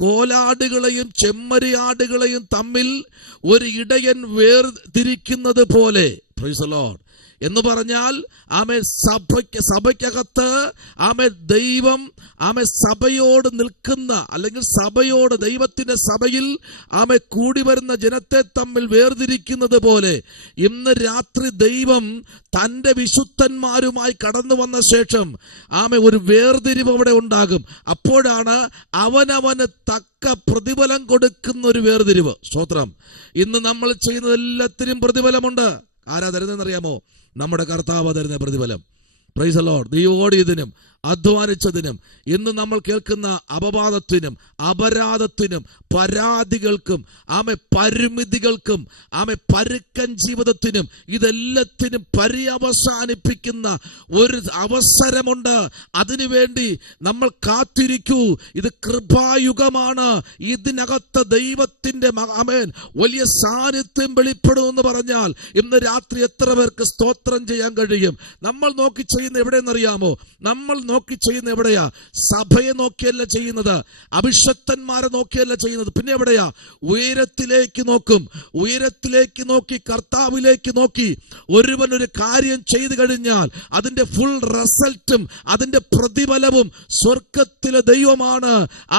കോലാടുകളെയും ചെമ്മരിയാടുകളെയും തമ്മിൽ ഒരു ഇടയൻ വേർതിരിക്കുന്നത് പോലെ. Price the Lord. എന്ന് പറഞ്ഞാൽ സഭയ്ക്കകത്ത് ദൈവം സഭയോട് നിൽക്കുന്ന, അല്ലെങ്കിൽ സഭയോട്, ദൈവത്തിന്റെ സഭയിൽ കൂടി വരുന്ന ജനത്തെ തമ്മിൽ വേർതിരിക്കുന്നത് പോലെ ഇന്ന് രാത്രി ദൈവം തന്റെ വിശുദ്ധന്മാരുമായി കടന്നു വന്ന ശേഷം ഒരു വേർതിരിവ് അവിടെ ഉണ്ടാകും. അപ്പോഴാണ് അവനവന് തക്ക പ്രതിഫലം കൊടുക്കുന്ന ഒരു വേർതിരിവ്. സ്തോത്രം. ഇന്ന് നമ്മൾ ചെയ്യുന്നത് എല്ലാത്തിനും പ്രതിഫലമുണ്ട്. ആരാ തരുന്നതെന്നറിയാമോ? നമ്മുടെ കർത്താവ് തരുന്ന പ്രതിഫലം. Price the Lord. നീ ഓടിയതിനും അധ്വാനിച്ചതിനും ഇന്ന് നമ്മൾ കേൾക്കുന്ന അപവാദത്തിനും അപരാധത്തിനും പരാതികൾക്കും പരിമിതികൾക്കും പരുക്കൻ ജീവിതത്തിനും ഇതെല്ലാത്തിനും പര്യവസാനിപ്പിക്കുന്ന ഒരു അവസരമുണ്ട്. അതിനുവേണ്ടി നമ്മൾ കാത്തിരിക്കൂ. ഇത് കൃപായുഗമാണ്. ഇതിനകത്ത് ദൈവത്തിന്റെ വലിയ സാന്നിധ്യം വെളിപ്പെടുമെന്ന് പറഞ്ഞാൽ ഇന്ന് രാത്രി എത്ര പേർക്ക് സ്തോത്രം ചെയ്യാൻ കഴിയും? നമ്മൾ നോക്കി ചെയ്യുന്ന എവിടെയെന്നറിയാമോ? നമ്മൾ നോക്കി ചെയ്യുന്ന എവിടെയാ? സഭയെ നോക്കിയല്ല ചെയ്യുന്നത്, അഭിഷക്തന്മാരെ നോക്കിയല്ല ചെയ്യുന്നത്. പിന്നെ എവിടെയാ? ഉയരത്തിലേക്ക് നോക്കും. ഉയരത്തിലേക്ക് നോക്കി, കർത്താവിലേക്ക് നോക്കി ഒരുവൻ ഒരു കാര്യം ചെയ്തു കഴിഞ്ഞാൽ അതിന്റെ ഫുൾ റിസൾട്ടും അതിന്റെ പ്രതിഫലവും സ്വർഗത്തിലെ ദൈവമാണ്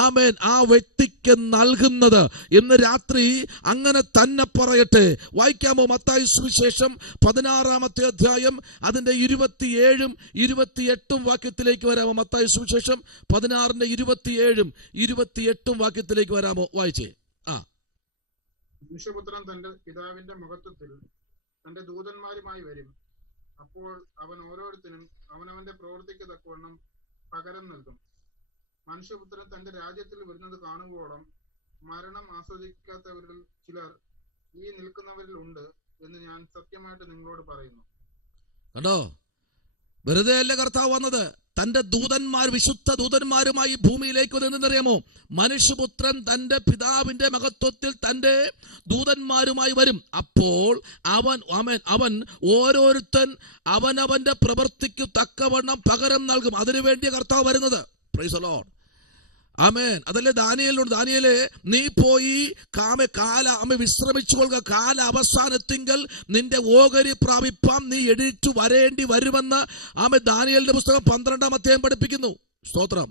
ആമേൻ ആ വ്യക്തിക്ക് നൽകുന്നത്. ഇന്ന് രാത്രി അങ്ങനെ തന്നെ പറയട്ടെ. വായിക്കാമോ? മത്തായി സുവിശേഷം 16-ാമത്തെ അധ്യായം അതിന്റെ 27-ഉം 28-ഉം വാക്യത്തിലേക്ക് വരാമോ? മത്തായി സുവിശേഷം 16-ന്റെ 27-ഉം 28-ഉം വാക്യത്തിലേക്ക് വരാമോ? വായിച്ചേ. മനുഷ്യപുത്രൻ തന്റെ പിതാവിന്റെ മഹത്വത്തിൽ തന്റെ ദൂതന്മാരുമായി വരും. അപ്പോൾ അവൻ ഓരോരുത്തരും അവനവന്റെ പ്രവൃത്തിക്ക് തക്കവണ്ണം പകരം നൽകും. മനുഷ്യപുത്രൻ തന്റെ രാജ്യത്തിൽ വരുന്നത് കാണുവോളം മരണം ആസ്വദിക്കാത്തവരിൽ ചിലർ ഈ നിൽക്കുന്നവരിൽ ഉണ്ട് എന്ന് ഞാൻ സത്യമായിട്ട് നിങ്ങളോട് പറയുന്നു. കണ്ടോ? വെറുതെ അല്ല കർത്താവ് വന്നത്. തന്റെ ദൂതന്മാർ, വിശുദ്ധ ദൂതന്മാരുമായി ഭൂമിയിലേക്ക് വന്നറിയാമോ? മനുഷ്യപുത്രൻ തന്റെ പിതാവിന്റെ മഹത്വത്തിൽ തന്റെ ദൂതന്മാരുമായി വരും. അപ്പോൾ അവൻ ഓരോരുത്തൻ അവനവന്റെ പ്രവൃത്തിക്ക് തക്കവണ്ണം പകരം നൽകും. അതിനുവേണ്ടിയ കർത്താവ് വരുന്നത്. Praise the Lord. ആമേൻ. അതല്ലേ ദാനിയേലിനോട്, ദാനിയേലേ നീ പോയി വിശ്രമിച്ചു കൊള്ളുക, കാല അവസാനത്തിങ്കൽ നിന്റെ ഓഹരി പ്രാപിപ്പാം, നീ എഴുതിച്ചു വരേണ്ടി വരുമെന്ന് ദാനിയേലിന്റെ പുസ്തകം 12-ാം അധ്യായം പഠിപ്പിക്കുന്നു. സ്തോത്രം.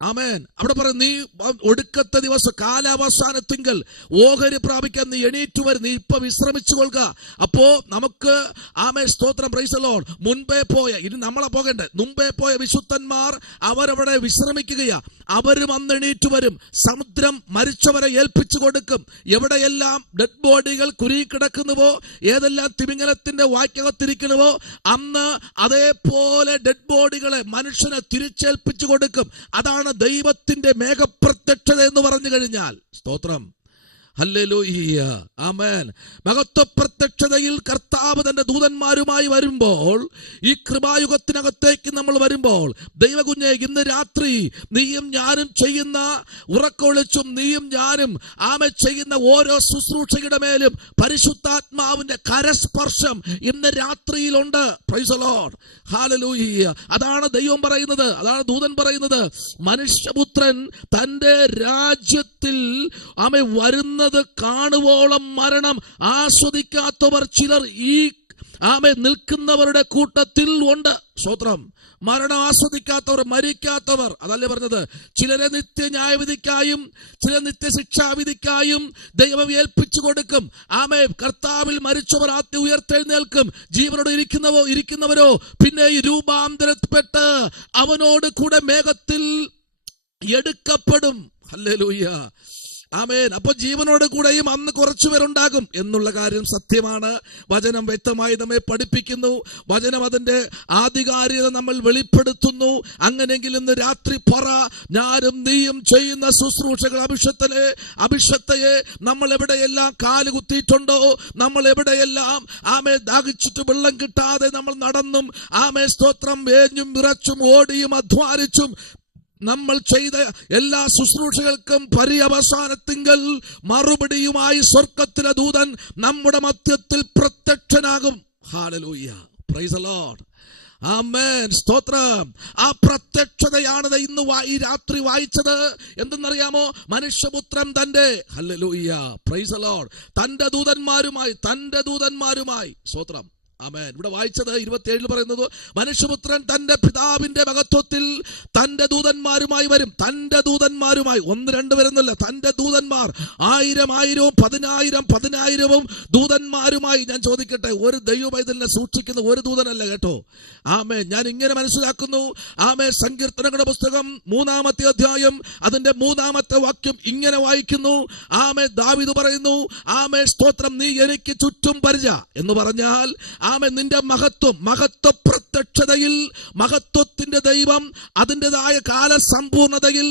ആമേൻ. അവിടെ പറയും നീ ഒടുക്കത്തെ ദിവസം കാലാവസാനത്തിങ്കൽ ഓഹരി പ്രാപിക്കാൻ നീ എണീറ്റു വരും, നീ ഇപ്പൊ വിശ്രമിച്ചു കൊള്ളുക. അപ്പോ നമുക്ക് സ്തോത്രം, പ്രൈസ് ദി ലോർഡ്, മുൻപേ പോയ, ഇനി നമ്മളെ പോകണ്ടേ, മുമ്പേ പോയ വിശുദ്ധന്മാർ അവരവിടെ വിശ്രമിക്കുകയാ. അവരും അന്ന് എണീറ്റു വരും. സമുദ്രം മരിച്ചവരെ ഏൽപ്പിച്ചു കൊടുക്കും. എവിടെയെല്ലാം ഡെഡ് ബോഡികൾ കുരുകിടക്കുന്നുവോ, ഏതെല്ലാം തിമിംഗലത്തിന്റെ വായ്ക്കകത്തിരിക്കുന്നുവോ അന്ന് അതേപോലെ ഡെഡ് ബോഡികളെ മനുഷ്യനെ തിരിച്ചേൽപ്പിച്ചു കൊടുക്കും. അതാണ് ദൈവത്തിന്റെ മേഘപ്രത്യക്ഷത എന്ന് പറഞ്ഞു കഴിഞ്ഞാൽ. സ്തോത്രം. ഹല്ലേലൂയ. ആമേൻ. മഹത്വ പ്രത്യക്ഷതയിൽ കർത്താവ് തന്റെ ദൂതന്മാരുമായി വരുമ്പോൾ, ഈ കൃപായുഗത്തിനകത്തേക്ക് നമ്മൾ വരുമ്പോൾ, ദൈവകുഞ്ഞെ ഇന്ന് രാത്രി നീയും ഞാനും ചെയ്യുന്ന ഉറക്കൊളിച്ചും നീയും ഞാനും ചെയ്യുന്ന ഓരോ ശുശ്രൂഷയുടെ മേലും പരിശുദ്ധാത്മാവിന്റെ കരസ്പർശം ഇന്ന് രാത്രിയിലുണ്ട്. Praise the Lord. ഹല്ലേലൂയ. അതാണ് ദൈവം പറയുന്നത്, അതാണ് ദൂതൻ പറയുന്നത്. മനുഷ്യപുത്രൻ തന്റെ രാജ്യത്തിൽ വരുന്നത് കാണുവോളം മരണം ആസ്വദിക്കാത്തവർ ചിലർ ഈ നിൽക്കുന്നവരുടെ കൂട്ടത്തിൽ ഉണ്ട്. സ്തോത്രം. മരണം ആസ്വദിക്കാത്തവർ, മരിക്കാത്തവർ, അതല്ലേ പറഞ്ഞത്? ചിലരെ നിത്യന്യായവിധിക്കായും ചില നിത്യശിക്ഷാവിധിക്കായും ദൈവം ഏൽപ്പിച്ചു കൊടുക്കും. കർത്താവിൽ മരിച്ചവർ ആദ്യം ഉയർത്തെഴുന്നേൽക്കും. ജീവനോട് ഇരിക്കുന്നവരോ പിന്നെ രൂപാന്തരപ്പെട്ട് അവനോട് കൂടെ മേഘത്തിൽ എടുക്കപ്പെടും. ഹല്ലേലൂയ. ആമേൻ. അപ്പൊ ജീവനോട് കൂടെയും അന്ന് കുറച്ചുപേരുണ്ടാകും എന്നുള്ള കാര്യം സത്യമാണ്. വചനം വ്യക്തമായി നമ്മെ പഠിപ്പിക്കുന്നു. വചനം അതിന്റെ ആധികാരികത നമ്മൾ വെളിപ്പെടുത്തുന്നു. അങ്ങനെയെങ്കിൽ ഇന്ന് രാത്രി പറ, ഞാനും നീയും ചെയ്യുന്ന ശുശ്രൂഷകൾ അഭിഷക്തയെ നമ്മൾ എവിടെയെല്ലാം കാലുകുത്തിയിട്ടുണ്ടോ, നമ്മൾ എവിടെയെല്ലാം ദാഹിച്ചിട്ട് വെള്ളം കിട്ടാതെ നമ്മൾ നടന്നും സ്തോത്രം വേഞ്ഞും വിറച്ചും ഓടിയും അധ്വാനിച്ചും നമ്മൾ ചെയ്ത എല്ലാ ശുശ്രൂഷകൾക്കും പര്യവസാനത്തിങ്കൽ മറുപടിയുമായി സ്വർഗ്ഗത്തിലെ ദൂതൻ നമ്മുടെ മധ്യത്തിൽ പ്രത്യക്ഷനാകും. ഹല്ലേലൂയ. Praise the Lord. ആമേൻ, സ്തോത്രം. ആ പ്രത്യക്ഷതയാണ് ഇന്ന് ഈ രാത്രി വായിച്ചത്. എന്തെന്നറിയാമോ? മനുഷ്യപുത്രൻ തന്റെ ഹല്ലേലൂയ പ്രൈസ് ദി ലോർഡ് തന്റെ ദൂതന്മാരുമായി സ്തോത്രം. ആമേൻ. ഇവിടെ വായിച്ചത് 27 പറയുന്നത്, മനുഷ്യപുത്രൻ തന്റെ പിതാവിന്റെ മഹത്വത്തിൽ തന്റെ ദൂതന്മാരുമായി വരും. തന്റെ ദൂതന്മാരുമായി, 1-2 വരുന്നില്ല, തന്റെ ദൂതന്മാർ 1000 10,000 ദൂതന്മാരുമായി. ഞാൻ ചോദിക്കട്ടെ, ഒരു ദൈവപൈതലിനെ സൂക്ഷിക്കുന്ന ഒരു ദൂതനല്ല കേട്ടോ. ആമേൻ. ഞാൻ ഇങ്ങനെ മനസ്സിലാക്കുന്നു. ആമേൻ. സങ്കീർത്തനങ്ങളുടെ പുസ്തകം 3-ാമത്തെ അധ്യായം അതിന്റെ 3-ാമത്തെ വാക്യം ഇങ്ങനെ വായിക്കുന്നു. ആമേൻ. ദാവീദ് പറയുന്നു, ആമേൻ, സ്തോത്രം, നീ എനിക്ക് ചുറ്റും പരിച എന്ന് പറഞ്ഞാൽ ആമേൻ, നിന്റെ മഹത്വ പ്രത്യക്ഷതയിൽ മഹത്വത്തിന്റെ ദൈവം അതിൻ്റെതായ കാലസമ്പൂർണതയിൽ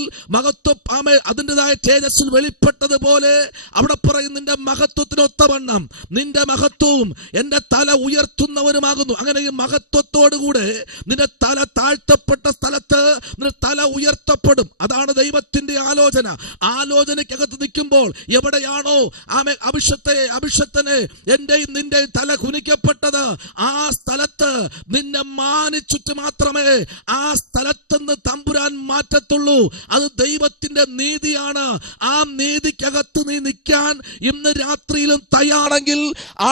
ആമേൻ അതിൻ്റെതായ തേജസ്സിൽ വെളിപ്പെട്ടതുപോലെ അവിടെ പറയും, നിന്റെ മഹത്വത്തിനൊത്തവണ്ണം നിന്റെ മഹത്വവും എന്റെ തല ഉയർത്തുന്നവനുമാകുന്നു. അങ്ങനെ ഈ മഹത്വത്തോടുകൂടെ നിന്റെ തല താഴ്ത്തപ്പെട്ട സ്ഥലത്ത് നിന്റെ തല ഉയർത്തപ്പെടും. അതാണ് ദൈവത്തിന്റെ ആലോചനയ്ക്കകത്ത് നിൽക്കുമ്പോൾ എവിടെയാണോ ആമേൻ അഭിഷക്തനെ എന്റെയും നിന്റെയും തല കുനിക്കപ്പെട്ടത്, ആ സ്ഥലത്ത് നിന്നെ മാനിച്ചിട്ട് മാത്രമേ ആ സ്ഥലത്തുനിന്ന് തമ്പുരാൻ മാറ്റത്തുള്ളൂ. അത് ദൈവത്തിന്റെ നീതിയാണ്. ആ നീതിക്കകത്ത് നീ നിൽക്കാൻ ഇന്ന് രാത്രിയിലും തയ്യാറെങ്കിൽ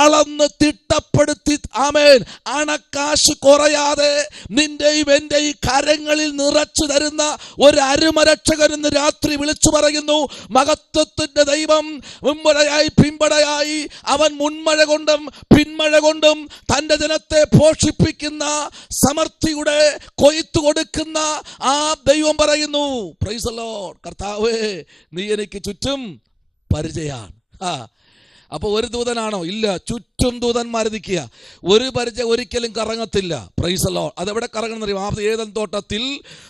അളന്ന് തിട്ടപ്പെടുത്തി ആമേൻ അണക്കാശ് കുറയാതെ നിന്റെയും എന്റെയും കരങ്ങളിൽ നിറച്ചു തരുന്ന ഒരു അരുമരക്ഷകൻ ഇന്ന് രാത്രി വിളിച്ചു പറയുന്നു. മഹത്വത്തിന്റെ ദൈവം മുൻപടയായി പിൻപടയായി അവൻ മുൻമഴ കൊണ്ടും പിന്മഴ കൊണ്ടും തന്റെ ജനത്തെ പോഷിപ്പിക്കുന്ന സമൃദ്ധിയുടെ കൊയ്ത്തു കൊടുക്കുന്ന ആ ദൈവം പറയുന്നു, പ്രൈസ് ദി ലോർഡ്, കർത്താവേ നീ എനിക്ക് ചുറ്റും പരിചയാണ്. അപ്പൊ ഒരു ദൂതനാണോ? ഇല്ല, ചുറ്റും ദൂതന്മാർ നിൽക്കുക. ഒരു പരിചയം ഒരിക്കലും കറങ്ങത്തില്ല. Price the Lord. അതെവിടെ കറങ്ങണം അറിയാം? ആ ഏദൻ തോട്ടത്തിൽ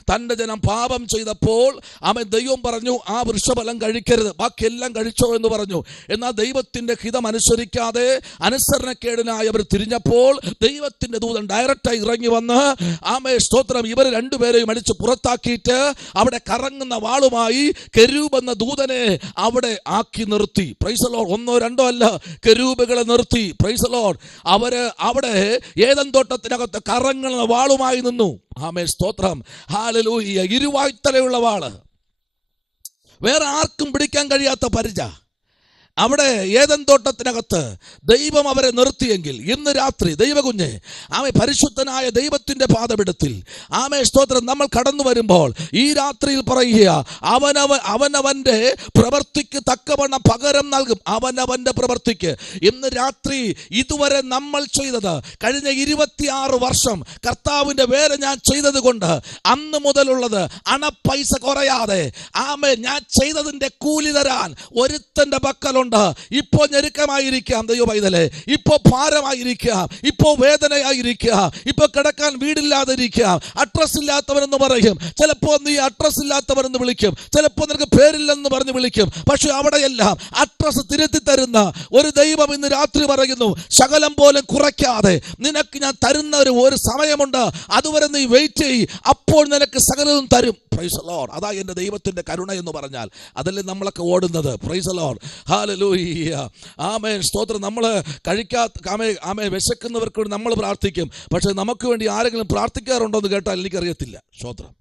തൻ്റെ ജനം പാപം ചെയ്തപ്പോൾ അവൻ ദൈവം പറഞ്ഞു, ആ വൃക്ഷഫലം കഴിക്കരുത്, ബാക്കിയെല്ലാം കഴിച്ചോ എന്ന് പറഞ്ഞു. എന്നാൽ ദൈവത്തിന്റെ ഹിതം അനുസരിക്കാതെ അനുസരണക്കേടിനായി അവർ തിരിഞ്ഞപ്പോൾ ദൈവത്തിന്റെ ദൂതൻ ഡയറക്റ്റായി ഇറങ്ങി വന്ന് ആമേ സ്തോത്രം ഇവർ രണ്ടുപേരെയും അടിച്ച് പുറത്താക്കിയിട്ട് അവിടെ കറങ്ങുന്ന വാളുമായി കെരൂബ് എന്ന ദൂതനെ അവിടെ ആക്കി നിർത്തി. Price the Lord. 1-2 അല്ല, കെരൂബുകളെ നിർത്തി. Price the Lord. അവര് അവിടെ ഏദൻ തോട്ടത്തിനകത്ത് കറങ്ങുന്ന വാളുമായി നിന്നു. ആമേൻ, സ്തോത്രം, ഹല്ലേലൂയ. ഇരുവായ്ത്തലയുള്ള വാള്, വേറെ ആർക്കും പിടിക്കാൻ കഴിയാത്ത പരിച. അവിടെ ഏദൻ തോട്ടത്തിനകത്ത് ദൈവം അവരെ നിർത്തിയെങ്കിൽ ഇന്ന് രാത്രി ദൈവകുഞ്ഞെ ആമേ പരിശുദ്ധനായ ദൈവത്തിന്റെ പാദപീഠത്തിൽ ആമേ സ്തോത്രം നമ്മൾ കടന്നു വരുമ്പോൾ ഈ രാത്രിയിൽ പറയുക, അവനവന്റെ പ്രവൃത്തിക്ക് തക്കവണ്ണം പകരം നൽകും. അവനവന്റെ പ്രവൃത്തിക്ക്. ഇന്ന് രാത്രി ഇതുവരെ നമ്മൾ ചെയ്തത്, കഴിഞ്ഞ 26 വർഷം കർത്താവിന്റെ വേല ഞാൻ ചെയ്തത് കൊണ്ട് അന്ന് മുതലുള്ളത് അണപ്പൈസ കുറയാതെ ആമേ ഞാൻ ചെയ്തതിന്റെ കൂലി തരാൻ ഒരുത്തന്റെ പക്കലുണ്ട്. ഇപ്പോ ഞെരുക്കമായിരിക്കാം ദൈവ പൈതലേ, ഇപ്പോ ഭാരമായിരിക്കാം, ഇപ്പോ വേദനയായിരിക്കാം, ഇപ്പോ കിടക്കാൻ വീടില്ലാതെ ഇരിക്കാം, അഡ്രസ് ഇല്ലാത്തവരെന്ന് പറയും. ചിലപ്പോ നീ അഡ്രസ് ഇല്ലാത്തവരെന്ന് വിളിക്കും, ചിലപ്പോ നിനക്ക് പേരില്ലെന്ന് പറഞ്ഞ് വിളിക്കും. പക്ഷെ അവിടെയെല്ലാം അഡ്രസ് തിരുത്തി തരുന്ന ഒരു ദൈവം ഇന്ന് രാത്രി പറയുന്നു, ശകലം പോലും കുറയ്ക്കാതെ നിനക്ക് ഞാൻ തരുന്ന ഒരു സമയമുണ്ട്, അതുവരെ നീ വെയിറ്റ് ചെയ്യ്, അപ്പോൾ നിനക്ക് സകലവും തരും. Praise the Lord. അതാ എൻ്റെ ദൈവത്തിന്റെ കരുണ എന്ന് പറഞ്ഞാൽ. അതല്ലേ നമ്മളൊക്കെ ഓടുന്നത്. Price the Lord. ഹല്ലേലൂയ. ആമേൻ, സ്തോത്രം. നമ്മൾ കഴിക്കാത്ത ആമേ വിശക്കുന്നവർക്ക് വേണ്ടി നമ്മൾ പ്രാർത്ഥിക്കും. പക്ഷെ നമുക്ക് വേണ്ടി ആരെങ്കിലും പ്രാർത്ഥിക്കാറുണ്ടോ എന്ന് കേട്ടാൽ എനിക്കറിയത്തില്ല. സ്തോത്രം.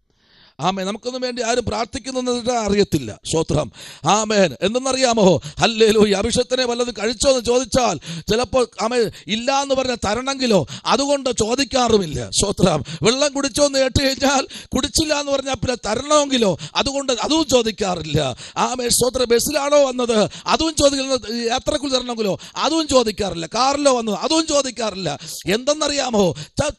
ആമേൻ. നമുക്കൊന്നും വേണ്ടി ആരും പ്രാർത്ഥിക്കുന്നെന്ന് അറിയത്തില്ല. സ്തോത്രം. ആമേൻ. എന്തെന്നറിയാമോ? ഹല്ലേലൂയ. അഭിഷേകത്തിനെ വല്ലതും കഴിച്ചോ എന്ന് ചോദിച്ചാൽ ചിലപ്പോൾ ആമേൻ ഇല്ല എന്ന് പറഞ്ഞ തരണമെങ്കിലോ അതുകൊണ്ട് ചോദിക്കാറുമില്ല. സ്തോത്രം. വെള്ളം കുടിച്ചോ എന്ന് കേട്ട് കഴിഞ്ഞാൽ കുടിച്ചില്ല എന്ന് പറഞ്ഞാൽ പിന്നെ തരണമെങ്കിലോ അതുകൊണ്ട് അതും ചോദിക്കാറില്ല. ആമേൻ, സ്തോത്രം. ബസ്സിലാണോ വന്നത് അതും ചോദിക്കുന്നത്, യാത്രക്കുള്ള തരണമെങ്കിലോ അതും ചോദിക്കാറില്ല. കാറിലോ വന്നത് അതും ചോദിക്കാറില്ല. എന്തെന്നറിയാമോ?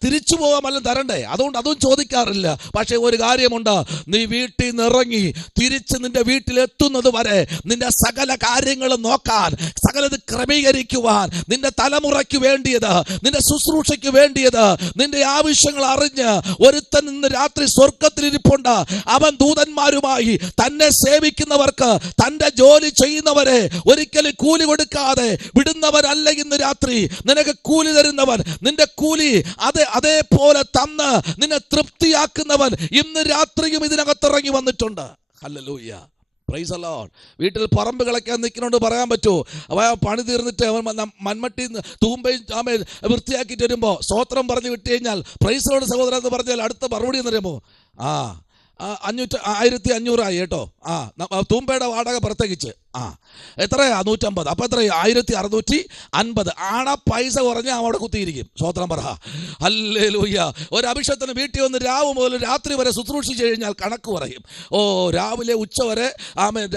തിരിച്ചു പോകാൻ വല്ലതും തരണ്ടേ, അതുകൊണ്ട് അതും ചോദിക്കാറില്ല. പക്ഷെ ഒരു കാര്യമുണ്ട്, നീ വീട്ടിൽ നിന്ന് ഇറങ്ങി തിരിച്ച് നിന്റെ വീട്ടിലെത്തുന്നത് വരെ നിന്റെ സകല കാര്യങ്ങളും നോക്കാൻ, സകലത് ക്രമീകരിക്കുവാൻ, നിന്റെ തലമുറയ്ക്ക് വേണ്ടിയത്, നിന്റെ ശുശ്രൂഷയ്ക്ക് വേണ്ടിയത്, നിന്റെ ആവശ്യങ്ങൾ അറിഞ്ഞ് ഒരുത്തൻ ഇന്ന് രാത്രി സ്വർഗത്തിലിരിപ്പുണ്ട്. അവൻ ദൂതന്മാരുമായി തന്നെ സേവിക്കുന്നവർക്ക്, തന്റെ ജോലി ചെയ്യുന്നവരെ ഒരിക്കലും കൂലി കൊടുക്കാതെ വിടുന്നവരല്ല. ഇന്ന് രാത്രി നിനക്ക് കൂലി തരുന്നവൻ, നിന്റെ കൂലി അതേപോലെ തന്ന് നിന്നെ തൃപ്തിയാക്കുന്നവൻ ഇന്ന് രാത്രിയും ഇതിനകത്തിറങ്ങി വന്നിട്ടുണ്ട്. ഹല്ലേലൂയ. Praise the Lord. വീട്ടിൽ പറമ്പ് കിളയ്ക്കാൻ നിൽക്കുന്നോണ്ട് പറയാൻ പറ്റുമോ? അവൻ പണി തീർന്നിട്ട് അവൻ മൺമട്ടി തൂമ്പയും വൃത്തിയാക്കിയിട്ട് വരുമ്പോൾ സ്തോത്രം പറഞ്ഞു വിട്ട് കഴിഞ്ഞാൽ പ്രൈസ് ദി ലോർഡ് സഹോദരൻ എന്ന് പറഞ്ഞാൽ അടുത്ത മറുപടി എന്ന് പറയുമ്പോൾ 1500 കേട്ടോ. തൂമ്പയുടെ വാടക പ്രത്യേകിച്ച് എത്രയാ? 150. അപ്പൊ എത്രയാ? 1650. പൈസ കുറഞ്ഞ് അവിടെ കുത്തിയിരിക്കും. സ്തോത്രം പറ. ഹല്ലേലൂയ. ഒരു അഭിഷേകത്തിന് വീട്ടിൽ വന്ന് രാവ് മുതൽ രാത്രി വരെ ശുശ്രൂഷിച്ചു കഴിഞ്ഞാൽ കണക്ക് പറയും. രാവിലെ ഉച്ചവരെ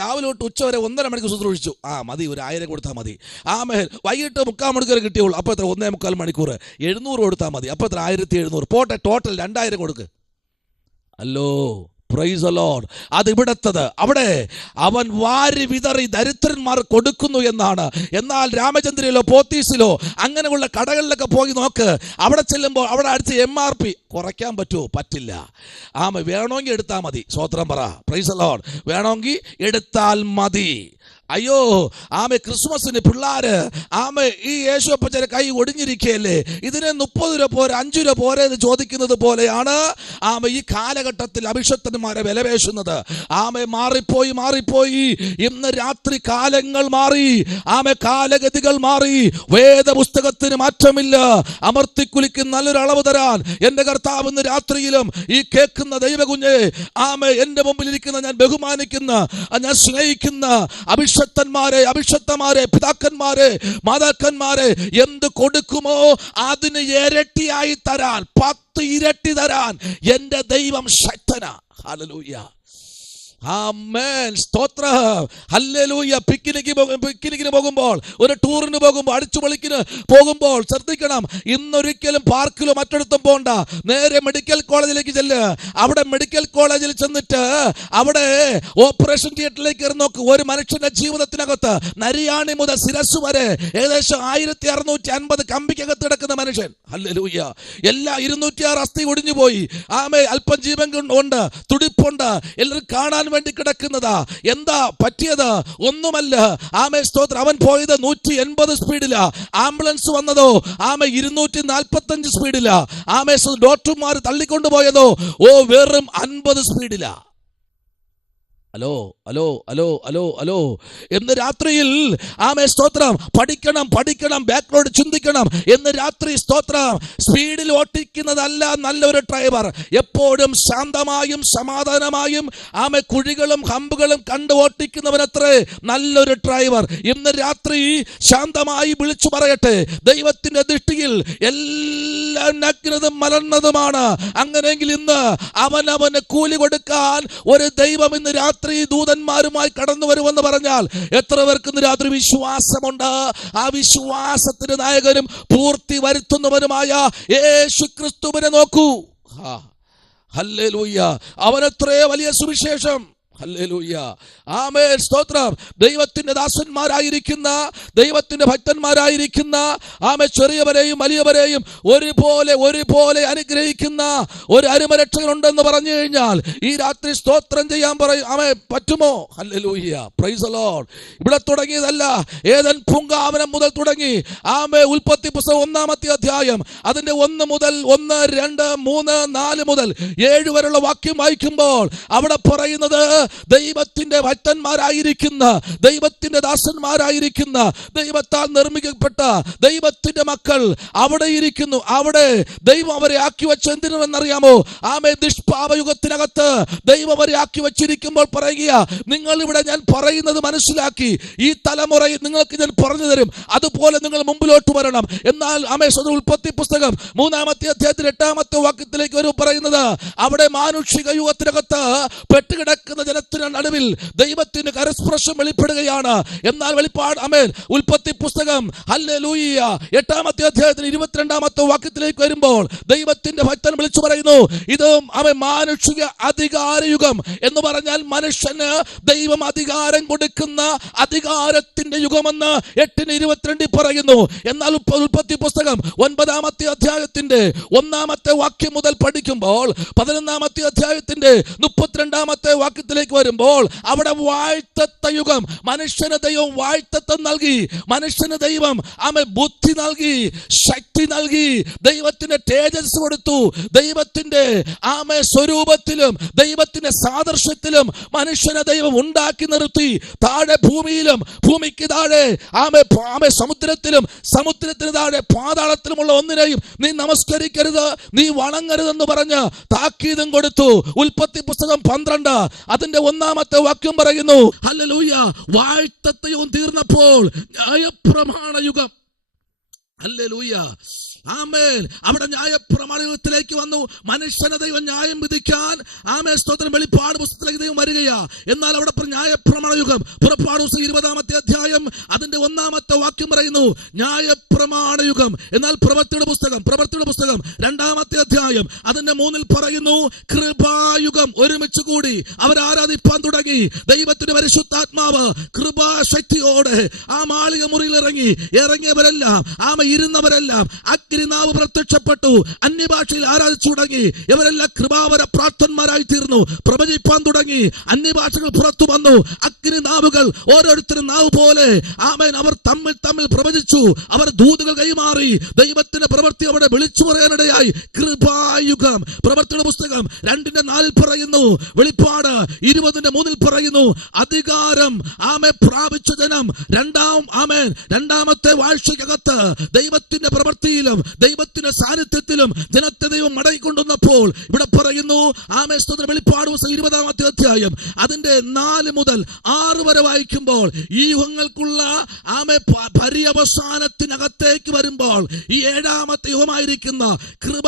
രാവിലെ തൊട്ട് ഉച്ചവരെ 1.5 മണിക്കൂർ ശുശ്രൂഷിച്ചു. മതി, ഒരു 1000 കൊടുത്താൽ മതി. വൈകിട്ട് 3/4 മണിക്കൂർ കിട്ടിയുള്ളൂ. അപ്പോൾ എത്ര? 1.25 മണിക്കൂർ 700 കൊടുത്താൽ മതി. അപ്പോൾ എത്ര? 1700. പോട്ടെ, ടോട്ടൽ 2000 കൊടുക്ക്. അല്ലോ, പ്രൈസ് ദി ലോർഡ്. അത് ഇവിടത്തത്. അവിടെ അവൻ വാരി വിതറി ദരിദ്രന്മാർ കൊടുക്കുന്നു എന്നാണ്. എന്നാൽ രാമചന്ദ്രയിലോ പോത്തീസിലോ അങ്ങനെയുള്ള കടകളിലൊക്കെ പോയി നോക്ക്. അവിടെ ചെല്ലുമ്പോൾ അവിടെ അടുത്ത് MRP കുറയ്ക്കാൻ പറ്റുമോ? പറ്റില്ല. വേണമെങ്കിൽ എടുത്താൽ മതി. സ്തോത്രം പറ. Price the Lord. വേണമെങ്കിൽ എടുത്താൽ മതി. അയ്യോ, ക്രിസ്മസിന് പിള്ളേര് ഈ യേശുപ്പച്ചനെ കൈ ഒടിഞ്ഞിരിക്കുകയല്ലേ, ഇതിന് 30 രൂപ പോരെ, 5 രൂപ പോരെ എന്ന് ചോദിക്കുന്നത് പോലെയാണ് ഈ കാലഘട്ടത്തിൽ അഭിഷക്തന്മാരെ വിലപേശുന്നത്. മാറിപ്പോയി. ഇന്ന് രാത്രി കാലങ്ങൾ മാറി. കാലഗതികൾ മാറി. വേദപുസ്തകത്തിന് മാറ്റമില്ല. അമർത്തിക്കുലിക്ക് നല്ലൊരു അളവ് തരാൻ എന്റെ കർത്താവ് ഇന്ന് രാത്രിയിലും ഈ കേൾക്കുന്ന ദൈവകുഞ്ഞെ, എന്റെ മുമ്പിലിരിക്കുന്ന ഞാൻ ബഹുമാനിക്കുന്ന, ഞാൻ സ്നേഹിക്കുന്ന അഭിഷക്തന്മാരെ, പിതാക്കന്മാരെ, മാതാക്കന്മാരെ എന്ത് കൊടുക്കുമോ അതിന് ഇരട്ടിയായി തരാൻ, 10 ഇരട്ടി തരാൻ എന്റെ ദൈവം ശക്തനാ. ഹല്ലേലൂയ. ആമേൻ. സ്തോത്രം. ഹല്ലേലൂയ. പിക്നിക്കിന് പോകുമ്പോൾ, ഒരു ടൂറിന് പോകുമ്പോൾ, അടിച്ചുപൊളിക്കിന് പോകുമ്പോൾ ശ്രദ്ധിക്കണം. ഇന്നൊരിക്കലും പാർക്കിലോ മറ്റിടത്തും പോകണ്ട. നേരെ മെഡിക്കൽ കോളേജിലേക്ക് ചെല്ല്. അവിടെ മെഡിക്കൽ കോളേജിൽ ചെന്നിട്ട് അവിടെ ഓപ്പറേഷൻ തിയേറ്ററിലേക്ക് കയറി നോക്ക്. ഒരു മനുഷ്യന്റെ ജീവിതത്തിനകത്ത് നരിയാണി മുതൽ ശിരസ് വരെ ഏകദേശം 1650 കമ്പിക്കകത്ത് കിടക്കുന്ന മനുഷ്യൻ. ഹല്ലേലൂയ. എല്ലാ 206 അസ്ഥി ഒടിഞ്ഞു പോയി. അല്പം ജീവൻ ഉണ്ട്, തുടിപ്പുണ്ട്. എല്ലാവരും കാണാൻ വേണ്ടി കിടക്കുന്നതാ. എന്താ പറ്റിയത്? ഒന്നുമല്ല. സ്തോത്രം. അവൻ പോയത് 180 സ്പീഡിലാ. ആംബുലൻസ് വന്നതോ 245 സ്പീഡിലാ. ഡോക്ടർമാർ തള്ളിക്കൊണ്ടുപോയതോ വെറും 50 സ്പീഡിലാ. ഹലോ. എന്ന് രാത്രിയിൽ സ്തോത്രം പഠിക്കണം, ബാക്ക്വേർഡ് ചിന്തിക്കണം. എന്ന് രാത്രി സ്തോത്രം സ്പീഡിൽ ഓട്ടിക്കുന്നതല്ല നല്ലൊരു ഡ്രൈവർ. എപ്പോഴും ശാന്തമായും സമാധാനമായും കുഴികളും ഹമ്പുകളും കണ്ട് ഓട്ടിക്കുന്നവനത്രേ നല്ലൊരു ഡ്രൈവർ. ഇന്ന് രാത്രി ശാന്തമായി വിളിച്ചു പറയട്ടെ, ദൈവത്തിന്റെ ദൃഷ്ടിയിൽ എല്ലാം നഗ്നതും മലർന്നതുമാണ്. അങ്ങനെയെങ്കിൽ ഇന്ന് അവനവന് കൂലി കൊടുക്കാൻ ഒരു ദൈവം ഇന്ന് രാത്രി ദൂതന്മാരുമായി കടന്നു വരുമെന്ന് പറഞ്ഞാൽ എത്ര പേർക്ക് ഇന്ന് രാത്രി വിശ്വാസമുണ്ട്? ആ വിശ്വാസത്തിന്റെ നായകനും പൂർത്തി വരുത്തുന്നവനുമായ യേശു ക്രിസ്തുവിനെ നോക്കൂ. ഹല്ലേലൂയ. അവനത്രേ വലിയ സുവിശേഷം. ഹല്ലേലൂയ. ആമേൻ. സ്തോത്രം. ദൈവത്തിന്റെ ദാസന്മാരായിരിക്കുന്ന, ദൈവത്തിന്റെ ഭക്തന്മാരായിരിക്കുന്ന, ചെറിയവരെയും വലിയവരെയും ഒരുപോലെ അനുഗ്രഹിക്കുന്ന ഒരു അരുമരക്ഷകനുണ്ടെന്ന് പറഞ്ഞു കഴിഞ്ഞാൽ ഈ രാത്രി സ്തോത്രം ചെയ്യാൻ പറയും. പറ്റുമോ? ഹല്ലേലൂയ. Praise the Lord. ഇവിടെ തുടങ്ങിയതല്ല, ഏദൻ പൂങ്കാവനം മുതൽ തുടങ്ങി. ഉൽപ്പത്തി പുസ്തകം 1-ാമത്തെ അധ്യായം അതിന്റെ 1 മുതൽ 1, 2, 3, 4 മുതൽ 7 വരെയുള്ള വാക്യം വായിക്കുമ്പോൾ അവിടെ പറയുന്നത് ദൈവത്തിന്റെ ഭക്തന്മാരായിരിക്കുന്ന, ദൈവത്തിന്റെ ദാസന്മാരായിരിക്കുന്ന, ദൈവത്താൽ നിർമ്മിക്കപ്പെട്ട ദൈവത്തിന്റെ മക്കൾ അവിടെ ഇരിക്കുന്നു. അവിടെ ദൈവം അവരെ ആക്കി വെച്ച എന്തിനെന്നറിയാമോ? നിഷ്പാപയുഗത്തിനകത്ത് ദൈവം അവരെ ആക്കി വെച്ചിരിക്കുമ്പോൾ പറയുക, നിങ്ങൾ ഇവിടെ ഞാൻ പറയുന്നത് മനസ്സിലാക്കി ഈ തലമുറയിൽ നിങ്ങൾക്ക് ഞാൻ പറഞ്ഞു തരും, അതുപോലെ നിങ്ങൾ മുമ്പിലോട്ട് വരണം. എന്നാൽ ഉൽപ്പത്തി പുസ്തകം 3-ാമത്തെ അധ്യായത്തിൽ 8-ാമത്തെ വാക്യത്തിലേക്ക് വരും പറയുന്നത്, അവിടെ മാനുഷിക യുഗത്തിനകത്ത് പെട്ടുകിടക്കുന്ന ജനത്തിന് നടുവിൽ ദൈവത്തിന്റെ കരസ്പർശം വെളിപ്പെടുകയാണ്. എന്നാൽ ഉൽപ്പത്തി പുസ്തകം ഹല്ലേലൂയ 8-ാമത്തെ അധ്യായത്തിൽ 22-ാമത്തെ വാക്യത്തിലേക്ക് വരുമ്പോൾ ദൈവത്തിന്റെ ഭക്തൻ വിളിച്ചു പറയുന്നു, ഇത് മാനുഷിക അധികാരയുഗം എന്ന് പറഞ്ഞാൽ മനുഷ്യന് ദൈവം അധികാരം കൊടുക്കുന്ന അധികാരത്തിന്റെ യുഗമെന്ന് 8:22 പറയുന്നു. എന്നാൽ ഉൽപ്പത്തി പുസ്തകം 9-ാമത്തെ അധ്യായത്തിന്റെ 1-ാമത്തെ വാക്യം മുതൽ പഠിക്കുമ്പോൾ 11-ാമത്തെ അധ്യായത്തിന്റെ 32-ാമത്തെ വാക്യത്തിലേക്ക് ഭൂമിയിലേക്ക് വരുമ്പോൾ അവിടെ വാഴ്ത്തത്ത യുഗം. മനുഷ്യന് ദൈവം വാഴ്ത്തത്വം നൽകി, മനുഷ്യന് ദൈവം ബുദ്ധി നൽകി, ശക്തി നൽകി, ദൈവത്തിന്റെ തേജസ് കൊടുത്തു. ദൈവത്തിന്റെ സ്വരൂപത്തിലും ദൈവത്തിന്റെ സാദൃശ്യത്തിലും മനുഷ്യനെ ദൈവം ഉണ്ടാക്കി നിർത്തി. താഴെ ഭൂമിയിലും ഭൂമിക്ക് താഴെ സമുദ്രത്തിലും സമുദ്രത്തിന് താഴെ പാതാളത്തിലുമുള്ള ഒന്നിനെയും നീ നമസ്കരിക്കരുത്, നീ വണങ്ങരുതെന്ന് പറഞ്ഞ് താക്കീതും കൊടുത്തു. ഉൽപ്പത്തി പുസ്തകം 12 അതിന്റെ 1-ാമത്തെ വാക്യം പറയുന്നു, ഹല്ലേലൂയ, വാഴ്ത്തത്വവും തീർന്നപ്പോൾ ന്യായപ്രമാണ യുഗം. ഹല്ലേലൂയ, ആമേൻ. അവിടെ ന്യായപ്രമാണത്തിലേക്ക് വന്നു. മനുഷ്യനെ ദൈവം ന്യായം വിധിക്കാൻ സ്തോത്രം വെളിപ്പാട് പുസ്തകത്തിലേക്ക് ദൈവം വരികയാ. എന്നാൽ അവിടെ ന്യായപ്രമാണ യുഗം. പുറപ്പാട് പുസ്തകം 20-ാമത്തെ അധ്യായം അതിന്റെ 1-ാമത്തെ വാക്യം പറയുന്നു ന്യായപ്രമാണ യുഗം. എന്നാൽ പ്രവൃത്തിയുടെ പുസ്തകം 2-ാമത്തെ അധ്യായം അതിന്റെ 3-ൽ പറയുന്നു കൃപായുഗം. ഒരുമിച്ച് കൂടി അവർ ആരാധിപ്പാൻ തുടങ്ങി. ദൈവത്തിന്റെ പരിശുദ്ധാത്മാവ് കൃപാശക്തിയോടെ ആ മാളിക മുറിയിൽ ഇറങ്ങിയവരെല്ലാം ഇരുന്നവരെല്ലാം അഗ്നിനാവ് പ്രത്യക്ഷപ്പെട്ടു. അന്യഭാഷയിൽ ആരാധിച്ചു തുടങ്ങി. ഇവരെല്ലാം കൃപാവര പ്രാർത്ഥന്മാരായി തീർന്നു. പ്രവചിപ്പാൻ തുടങ്ങി. അന്യഭാഷകൾ പുറത്തു വന്നു. അഗ്നിനാവുകൾ ഓരോരുത്തരും നാവ് പോലെ അവർ തമ്മിൽ പ്രവചിച്ചു. അവർ ദൂതുകൾ കൈമാറി. ദൈവത്തിന്റെ പ്രവൃത്തി അവിടെ വിളിച്ചു പറയാനിടയായി. കൃപായുഗം. പ്രവൃത്തിയുടെ പുസ്തകം 2:4 പറയുന്നു. വെളിപ്പാട് 20:3 പറയുന്നു അധികാരം പ്രാപിച്ച ജനം രണ്ടാമത്തെ വാഴ്ചയ്ക്കകത്ത് ദൈവത്തിന്റെ പ്രവൃത്തിയിലും ദൈവത്തിന്റെ സാന്നിധ്യത്തിലും ജനത്തെ ദൈവം മടങ്ങിക്കൊണ്ടുവന്നപ്പോൾ ഇവിടെ പറയുന്നു വെളിപ്പാട് 20-ാമത്തെ അധ്യായം അതിന്റെ 4 മുതൽ 6 വരെ വായിക്കുമ്പോൾ ഈ യുഗങ്ങൾക്കുള്ള പര്യവസാനത്തിനകത്തേക്ക് വരുമ്പോൾ ഈ 7-ാമത്തെ യുഗമായിരിക്കുന്ന കൃപ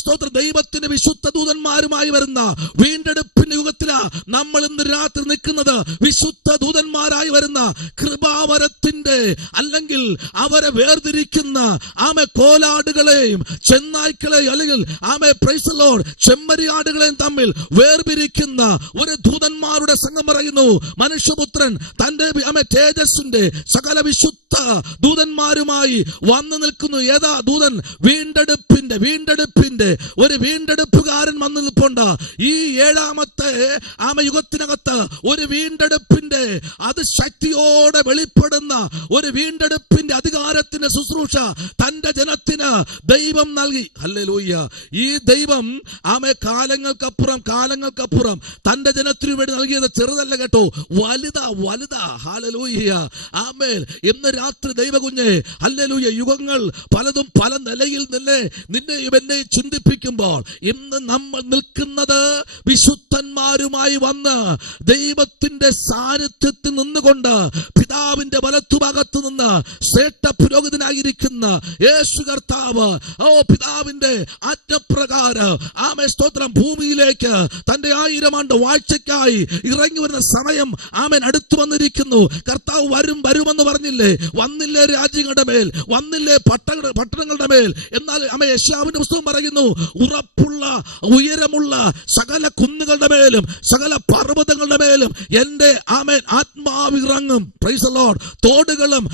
സ്തോത്രം ദൈവത്തിന്റെ വിശുദ്ധ ദൂതന്മാരുമായി വരുന്ന വീണ്ടെടുപ്പിന്റെ യുഗത്തിലാ നമ്മൾ ഇന്ന് രാത്രി നിൽക്കുന്നത്. വിശുദ്ധ ദൂതന്മാരായി വരുന്ന കൃപാവരത്തിന്റെ അല്ലെങ്കിൽ അവരെ വേർതിരിക്കുന്ന കോലാടുകളെയും ചെന്നായ്ക്കളെയും അല്ലെങ്കിൽ പ്രൈസ് ദി ലോർഡ് ചെമ്മരിയാടുകളെയും തമ്മിൽ വേർപിരിക്കുന്ന ഒരു ദൂതന്മാരുടെ സംഘം പറയുന്നു. മനുഷ്യപുത്രൻ തന്റെ തേജസ്സിന്റെ സകല വിശുദ്ധ ദൂതന്മാരുമായി വന്നു നിൽക്കുന്നു. ഏതാ ദൂതൻ? വീണ്ടെടുപ്പിന്റെ ഒരു വീണ്ടെടുപ്പുകാരൻ വന്നു നിൽപ്പുണ്ട്. ഈ 7-ാമത്തെ യുഗത്തിനകത്ത് ഒരു വീണ്ടെടുപ്പിന്റെ അത് ശക്തിയോടെ വെളിപ്പെടുന്ന ഒരു വീണ്ടെടുപ്പിന്റെ അധികാരത്തിന്റെ ശുശ്രൂഷ തന്റെ ജനത്തിന് ദൈവം നൽകി. ഹല്ലേലൂയ. ഈ ദൈവം കാലങ്ങൾക്കപ്പുറം തന്റെ ജനത്തിനു വേണ്ടി നൽകിയത് ചെറുതല്ല കേട്ടോ, വലുതാ. ഹല്ലേലൂയ. ആമേൻ. ഇന്ന് രാത്രി ദൈവകുഞ്ഞേ, ഹല്ലേലൂയ, യുഗങ്ങൾ പലതും പല നിലയിൽ നിന്നെയും എന്നെയും ചിന്തിപ്പിക്കുമ്പോൾ ഇന്ന് നമ്മൾ നിൽക്കുന്നത് വിശുദ്ധന്മാരുമായി വന്ന് ദൈവത്തിന്റെ സാന്നിധ്യത്തിൽ നിന്നുകൊണ്ട് പിതാവിന്റെ വലത്തുഭാഗത്ത് നിന്ന് ശ്രേഷ്ഠ പുരോഹിതനായിരിക്കുന്ന യേശു കർത്താവ് പിതാവിന്റെ ആജ്ഞപ്രകാരം സ്തോത്രം ഭൂമിയിലേക്ക് തന്റെ 1000 ആണ്ട് വാഴ്ചയ്ക്കായി ഇറങ്ങി വരുന്ന സമയം അടുത്തു വന്നിരിക്കുന്നു. കർത്താവ് വരുമെന്ന് പറഞ്ഞില്ലേ? വന്നില്ലേ രാജ്യങ്ങളുടെ മേൽ, വന്നില്ലേ പട്ടണങ്ങളുടെ മേൽ? എന്നാൽ യെശയ്യാവിന്റെ പുസ്തകം പറയുന്നു ഉറപ്പുള്ള ഉയരമുള്ള സകല കുന്നുകളുടെ മേലും സകല പർവ്വതങ്ങളുടെ മേലും എന്റെ ആത്മാവിറങ്ങും. Price the Lord. തോടുകളും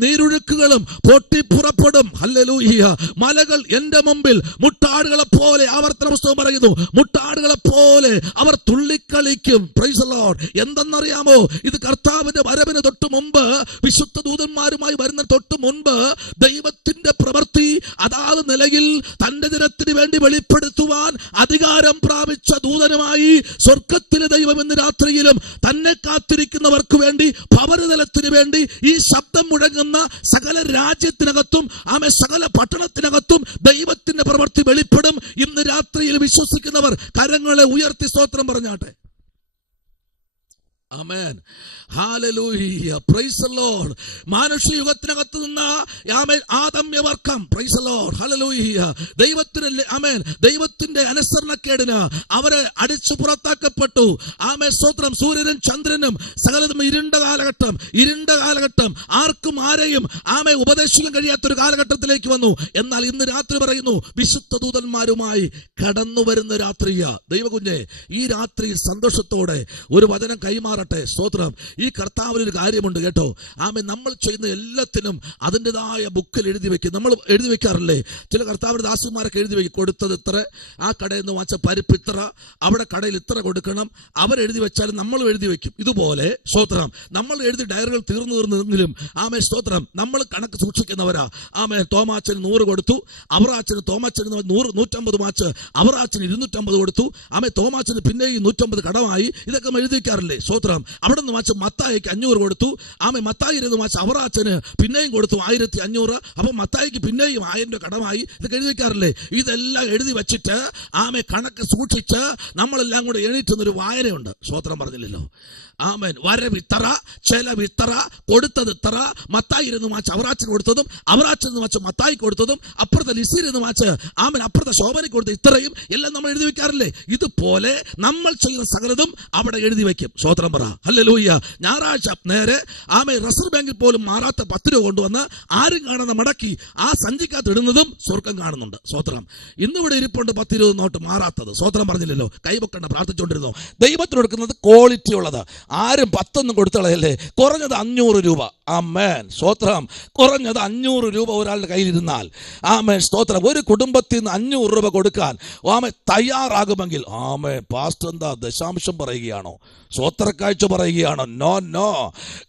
നീരൊഴുക്കുകളും പൊട്ടിപ്പുറപ്പെടും. ഹല്ലേലൂയ. മലകൾ എന്റെ മുമ്പിൽ മുട്ടാടുകളെ പോലെ, ആവർത്തന പുസ്തകം പറയുന്നു, മുട്ടാടുകളെ പോലെ അവർ തുള്ളിക്കളിക്കും. Praise the Lord. എന്തെന്നറിയാമോ? ഇത് കർത്താവിന്റെ വരവിന് തൊട്ട് മുമ്പ്, വിശുദ്ധ ദൂതന്മാരുമായി വരുന്ന തൊട്ട് മുൻപ് ദൈവത്തിന്റെ പ്രവൃത്തി അതാത് നിലയിൽ തന്റെ ജനത്തിന് വേണ്ടി വെളിപ്പെടുത്തുവാൻ അധികാരം പ്രാപിച്ച ദൂതനുമായി സ്വർഗത്തിലെ ദൈവം ഇന്ന് രാത്രിയിലും തന്നെ കാത്തിരിക്കുന്നവർക്ക് വേണ്ടി ഭവനതലത്തിന് വേണ്ടി ഈ ശബ്ദം മുഴങ്ങുന്ന സകല രാജ്യത്തിനകത്തും സകല പട്ടണത്തിനകത്തും ദൈവത്തിന്റെ പ്രവൃത്തി വെളിപ്പെടും. ഇന്ന് രാത്രിയിൽ വിശ്വസിക്കുന്നവർ കരങ്ങളെ ഉയർത്തി സ്തോത്രം പറഞ്ഞാട്ടെ. ആമേൻ. ഹല്ലേലൂയ. Praise the Lord. മാനുഷിക യുഗത്തിനകത്ത് നിന്ന് ആദമ്യവർക്കം, പ്രൈസ് ദി ലോർഡ്, ഹല്ലേലൂയ, ദൈവത്തിന്റെ അനുസരണക്കേടിന് അവരെ അടിച്ചു പുറത്താക്കപ്പെട്ടു. സ്തോത്രം. സൂര്യനും ചന്ദ്രനും സകലതും ഇരുണ്ട കാലഘട്ടം ആർക്കും ആരെയും ഉപദേശിക്കാൻ കഴിയാത്തൊരു കാലഘട്ടത്തിലേക്ക് വന്നു. എന്നാൽ ഇന്ന് രാത്രി പറയുന്നു വിശുദ്ധ ദൂതന്മാരുമായി കടന്നു വരുന്ന രാത്രിയാ. ദൈവകുഞ്ഞെ, ഈ രാത്രി സന്തോഷത്തോടെ ഒരു വചനം കൈമാറി മാറട്ടെ. സ്തോത്രം. ഈ കർത്താവിനൊരു കാര്യമുണ്ട് കേട്ടോ. ആമേൻ. നമ്മൾ ചെയ്യുന്ന എല്ലാത്തിനും അതിൻ്റെതായ ബുക്കിൽ എഴുതി വെക്കും. നമ്മൾ എഴുതി വെക്കാറില്ലേ? ചില കർത്താവിൻ്റെ ദാസന്മാരൊക്കെ എഴുതി വെക്കും, കൊടുത്തത് ഇത്ര, ആ കടയിൽ നിന്ന് വാങ്ങിച്ച പരിപ്പ് ഇത്ര, അവിടെ കടയിൽ ഇത്ര കൊടുക്കണം. അവരെഴുതി വെച്ചാലും നമ്മളും എഴുതി വെക്കും. ഇതുപോലെ സ്തോത്രം, നമ്മൾ എഴുതി ഡയറികൾ തീർന്നെങ്കിലും ആമേൻ സ്തോത്രം, നമ്മൾ കണക്ക് സൂക്ഷിക്കുന്നവരാ. ആമേൻ. തോമാച്ചന് 100 കൊടുത്തു, അവറാച്ചന് തോമാച്ചന് 150 വാച്ച്, അവറാച്ചന് 250 കൊടുത്തു. ആമേൻ. തോമാച്ചന് പിന്നെയും 150 കടമായി. ഇതൊക്കെ എഴുതി വെക്കാറില്ലേ? സ്തോത്രം. അവിടെ നിന്ന് വാച്ച് മത്തായിക്ക് 500 കൊടുത്തു. ആമേൻ. മത്തായി 20 വാച്ച് അവറാച്ചന് പിന്നെയും കൊടുത്തു 1500. അപ്പൊ മത്തായിക്ക് പിന്നെയും 1000 രൂപ കടമായി. ഇതൊക്കെ എഴുതി വെക്കാറില്ലേ? ഇതെല്ലാം എഴുതി വെച്ചിട്ട് ആമേൻ കണക്ക് സൂക്ഷിച്ച് നമ്മളെല്ലാം കൂടെ എണീറ്റുന്നൊരു വായനയുണ്ട്. സ്തോത്രം പറഞ്ഞില്ലല്ലോ. ആമേൻ. വരവിത്തറ, ചെലവിത്തറ, കൊടുത്തത് ഇത്ര, മത്തായി 20 വാച്ച് അവറാച്ചന് കൊടുത്തതും, അവറാച്ചന് വാച്ച് മത്തായി കൊടുത്തതും, അപ്പുറത്തെ ലിസിയിൽ 20 വാച്ച് ആമേൻ അപ്പുറത്തെ ശോഭനയ്ക്ക് കൊടുത്ത ഇത്രയും എല്ലാം നമ്മൾ എഴുതി വെക്കാറില്ലേ? ഇതുപോലെ നമ്മൾ ചെയ്യുന്ന സകലതും അവിടെ എഴുതി വെക്കും. സ്തോത്രം പറ. ഹല്ലേലൂയ. ഞായറാഴ്ച നേരെ ആമേൻ റിസർവ് ബാങ്കിൽ പോലും മാറാത്ത 10 രൂപ കൊണ്ടുവന്ന് ആരും കാണുന്ന മടക്കി ആ സഞ്ചിക്കകത്ത് ഇടുന്നതും സ്വർഗം കാണുന്നുണ്ട്. സ്തോത്രം. ഇന്നിവിടെ ഇരിപ്പുണ്ട് 10 രൂപ നോട്ട് മാറാത്തത്. സ്തോത്രം പറഞ്ഞില്ലല്ലോ. കൈവക്കണ്ട പ്രാർത്ഥിച്ചുകൊണ്ടിരുന്നോ. ദൈവത്തിന് കൊടുക്കുന്നത് ക്വാളിറ്റി ഉള്ളത്. ആരും 10 കൊടുത്തളയല്ലേ. കുറഞ്ഞത് 500 രൂപ. ആമേൻ. സ്തോത്രം. കുറഞ്ഞത് 500 രൂപ ഒരാളുടെ കയ്യിലിരുന്നാൽ ആമേൻ സ്തോത്രം, ഒരു കുടുംബത്തിൽ നിന്ന് 500 രൂപ കൊടുക്കാൻ ആമേൻ തയ്യാറാകുമെങ്കിൽ ആമേൻ. പാസ്റ്റർ എന്താ ദശാംശം പറയുകയാണോ? സ്വോത്രക്കാഴ്ച പറയുകയാണോ? No no.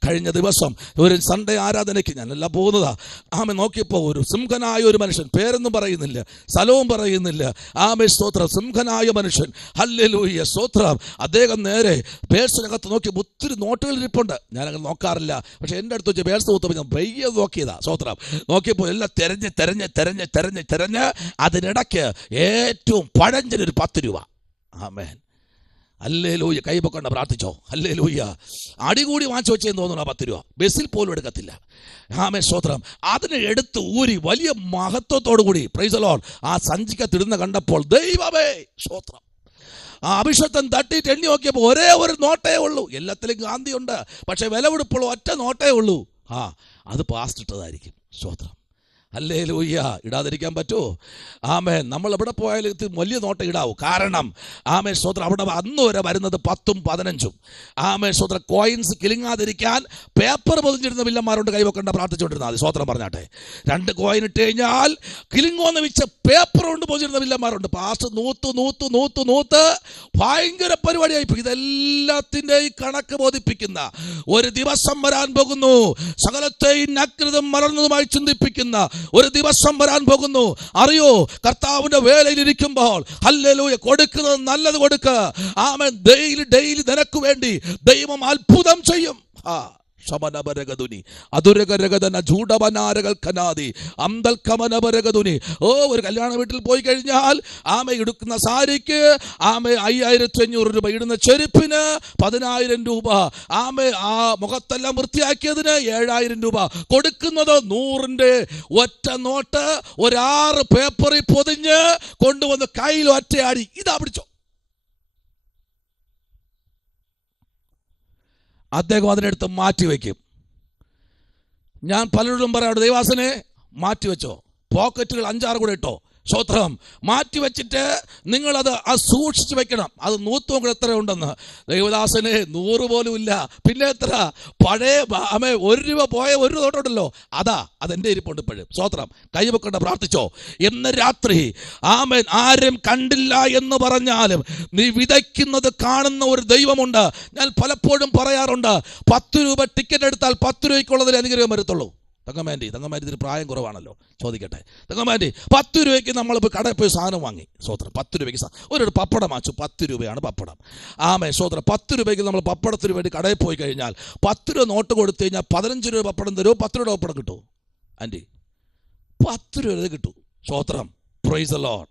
കഴിഞ്ഞ ദിവസം ഒരു സൺഡേ ആരാധനയ്ക്ക് ഞാനല്ല പോകുന്നതാ. ആമേ നോക്കിയപ്പോൾ ഒരു സിംഹനായ ഒരു മനുഷ്യൻ, പേരൊന്നും പറയുന്നില്ല, സ്ഥലവും പറയുന്നില്ല. ആമേ സ്തോത്രം. സിംഹനായ മനുഷ്യൻ. ഹല്ലേലൂയ. സ്തോത്രം. അദ്ദേഹം നേരെ പേഴ്സിനകത്ത് നോക്കി ഒത്തിരി നോട്ടുകൾ ഇരിപ്പുണ്ട്. ഞാനങ്ങനെ നോക്കാറില്ല. പക്ഷെ എൻ്റെ അടുത്ത് വെച്ച് പേഴ്സ് നോക്കുമ്പോൾ ഞാൻ പയ്യെ നോക്കിയതാ. സ്തോത്രം. നോക്കിയപ്പോൾ എല്ലാം തെരഞ്ഞ് അതിനിടയ്ക്ക് ഏറ്റവും പഴഞ്ചനൊരു 10 രൂപ. ആമേൻ. ഹല്ലേലൂയ. കൈപൊക്കണ്ട പ്രാർത്ഥിച്ചോ. ഹല്ലേലൂയ. അടികൂടി വാങ്ങിച്ചു വെച്ചെന്ന് തോന്നുന്നു 10 രൂപ. ബസ്സിൽ പോലും എടുക്കത്തില്ല. ആമേൻ സ്തോത്രം. അതിനെ എടുത്ത് ഊരി വലിയ മഹത്വത്തോടു കൂടി പ്രൈസ് ദി ലോർഡ് ആ സഞ്ചിക്കത്തിടുന്ന കണ്ടപ്പോൾ ദൈവമേ സ്തോത്രം, ആ അഭിഷേകം തട്ടിയിട്ട് എണ്ണി നോക്കിയപ്പോൾ ഒരേ ഒരു നോട്ടേ ഉള്ളൂ. എല്ലാത്തിലും ഗാന്ധിയുണ്ട്, പക്ഷെ വിലപിടിപ്പുള്ള ഒറ്റ നോട്ടേ ഉള്ളൂ. അത് പാസ്റ്റ് ഇട്ടതായിരിക്കും. സ്തോത്രം. ഹല്ലേലൂയ. ഇടാതിരിക്കാൻ പറ്റുമോ? ആമേൻ. നമ്മൾ എവിടെ പോയാലും ഇത് വലിയ നോട്ടം ഇടാവൂ. കാരണം ആമേൻ സ്തോത്രം അവിടെ അന്ന് വരെ വരുന്നത് 10ഉം 15ഉം. ആമേൻ സ്തോത്രം. കോയിൻസ് കിളിങ്ങാതിരിക്കാൻ പേപ്പർ പൊതിഞ്ഞിരുന്ന വില്ലന്മാരോട് കൈവെക്കേണ്ട പ്രാർത്ഥിച്ചുകൊണ്ടിരുന്നാൽ മതി. സ്തോത്രം പറഞ്ഞാട്ടെ. 2 കോയിൻ ഇട്ട് കഴിഞ്ഞാൽ കിളിങ്ങോന്ന് വെച്ച പേപ്പർ കൊണ്ട് പൊതിഞ്ഞിരുന്ന വില്ലന്മാരുണ്ട്. പാസ്റ്റ് നൂത്ത് ഭയങ്കര പരിപാടിയായി. ഇതെല്ലാത്തിൻ്റെയും കണക്ക് ബോധിപ്പിക്കുന്ന ഒരു ദിവസം വരാൻ പോകുന്നു. സകലത്തെയും നഗ്നതും മലർന്നതുമായി ചിന്തിപ്പിക്കുന്ന ഒരു ദിവസം വരാൻ പോകുന്നു. അറിയോ, കർത്താവിന്റെ വേലയിൽ ഇരിക്കുമ്പോൾ ഹല്ലേലൂയ കൊടുക്കുന്നത് നല്ലത് കൊടുക്കുക. ആമേൻ. ഡെയിലി നിനക്ക് വേണ്ടി ദൈവം അത്ഭുതം ചെയ്യും. ഒരു കല്യാണ വീട്ടിൽ പോയി കഴിഞ്ഞാൽ ആമ എടുക്കുന്ന സാരിക്ക് ആമ 5500 രൂപ, ഇടുന്ന ചെരുപ്പിന് 10000 രൂപ, ആമ ആ മുഖത്തെല്ലാം വൃത്തിയാക്കിയതിന് 7000 രൂപ, കൊടുക്കുന്നത് 100ന്റെ ഒറ്റ നോട്ട് 6 പേപ്പറിൽ പൊതിഞ്ഞ് കൊണ്ടുവന്ന് കയ്യിൽ ഒറ്റയാടി. ഇതാ പിടിച്ചോ. അദ്ദേഹം അതിനെടുത്ത് മാറ്റിവെക്കും. ഞാൻ പലരോടും പറയാം, ദൈവാസനെ മാറ്റിവെച്ചോ, പോക്കറ്റുകൾ 5-6 കൂടെ ഇട്ടോ. സ്തോത്രം. മാറ്റിവെച്ചിട്ട് നിങ്ങളത് സൂക്ഷിച്ചു വെക്കണം. അത് നൂത്തും കൂടെ എത്ര ഉണ്ടെന്ന്. ദൈവദാസനെ 100 പോലും ഇല്ല, പിന്നെ എത്ര പഴയ 1 രൂപ പോയ 1 നോട്ടുണ്ടല്ലോ, അതെൻ്റെ ഇരിപ്പുണ്ട് ഇപ്പോഴും. സ്തോത്രം. കൈവെക്കണ്ട പ്രാർത്ഥിച്ചോ. ഇന്ന് രാത്രി ആമേൻ ആരും കണ്ടില്ല എന്ന് പറഞ്ഞാലും നീ വിതയ്ക്കുന്നത് കാണുന്ന ഒരു ദൈവമുണ്ട്. ഞാൻ പലപ്പോഴും പറയാറുണ്ട്, 10 രൂപ ടിക്കറ്റ് എടുത്താൽ 10 രൂപയ്ക്കുള്ളതിൽ അനുഗ്രഹം വരത്തുള്ളൂ. തങ്കമാൻറ്റി ഇതിന് പ്രായം കുറവാണല്ലോ, ചോദിക്കട്ടെ. തങ്കമാൻറ്റി 10 രൂപയ്ക്ക് നമ്മളിപ്പോൾ കടയിൽ പോയി സാധനം വാങ്ങി. സ്വോത്രം. 10 രൂപയ്ക്ക് ഒരു പപ്പടം വാങ്ങിച്ചു. 10 രൂപയാണ് പപ്പടം. ആമേ സ്വോത്രം. 10 രൂപയ്ക്ക് നമ്മൾ പപ്പടത്തിന് വേണ്ടി കടയിൽ പോയി കഴിഞ്ഞാൽ 10 രൂപ നോട്ട് കൊടുത്തു കഴിഞ്ഞാൽ 15 രൂപ പപ്പടം തരുമോ? 10 രൂപ പപ്പടം കിട്ടുമോ ആൻറ്റി? 10 രൂപ കിട്ടും. സ്വോത്രം. Price the Lord.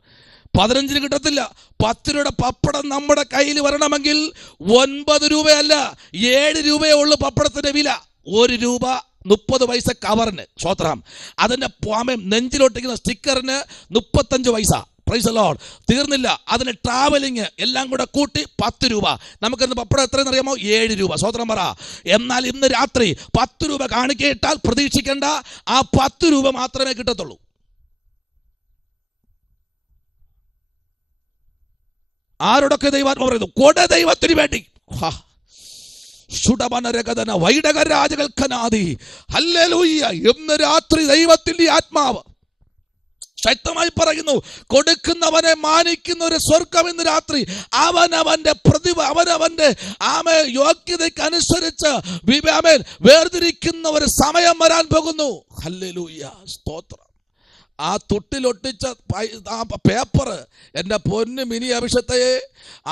15 കിട്ടത്തില്ല. 10 രൂപയുടെ പപ്പടം നമ്മുടെ കയ്യിൽ വരണമെങ്കിൽ 9 രൂപയല്ല 7 രൂപയേ ഉള്ളൂ പപ്പടത്തിന്റെ വില. 1 രൂപ 30 പൈസ കവറിന്. സ്തോത്രം. അതിന്റെ നെഞ്ചിലൊട്ടിക്കുന്ന സ്റ്റിക്കറിന് 35 പൈസ. Price the Lord. തീർന്നില്ല, അതിന് ട്രാവലിങ് എല്ലാം കൂടെ കൂട്ടി 10 രൂപ. നമുക്കിന്ന് പപ്പടം എത്രയെന്ന് അറിയാമോ? 7 രൂപ. സ്തോത്രം പറ. എന്നാൽ ഇന്ന് രാത്രി 10 രൂപ കാണിക്കയിട്ടാൽ പ്രതീക്ഷിക്കേണ്ട, ആ 10 രൂപ മാത്രമേ കിട്ടത്തുള്ളൂ. ആരോടൊക്കെ ദൈവാത്മ പറയുന്നു? കൊട ദൈവത്തിന് വേണ്ടി. സുഡമനരകഥന വൈഡകരാജകൽക്കനാദി. ഹല്ലേലൂയ. ഇന്ന് രാത്രി ദൈവത്തിന്റെ ആത്മാവ് ശക്തമായി പറയുന്നു, കൊടുക്കുന്നവനെ മാനിക്കുന്ന ഒരു സ്വർഗം ഇന്ന് രാത്രി അവനവന്റെ പ്രതിഭ, അവനവന്റെ യോഗ്യതയ്ക്ക് അനുസരിച്ച് വേർതിരിക്കുന്ന ഒരു സമയം വരാൻ പോകുന്നു. ഹല്ലേലൂയ, സ്തോത്രം. ആ തുട്ടിലൊട്ടിച്ച ആ പേപ്പർ, എൻ്റെ പൊന്ന് മിനി അഭിഷത്തെ,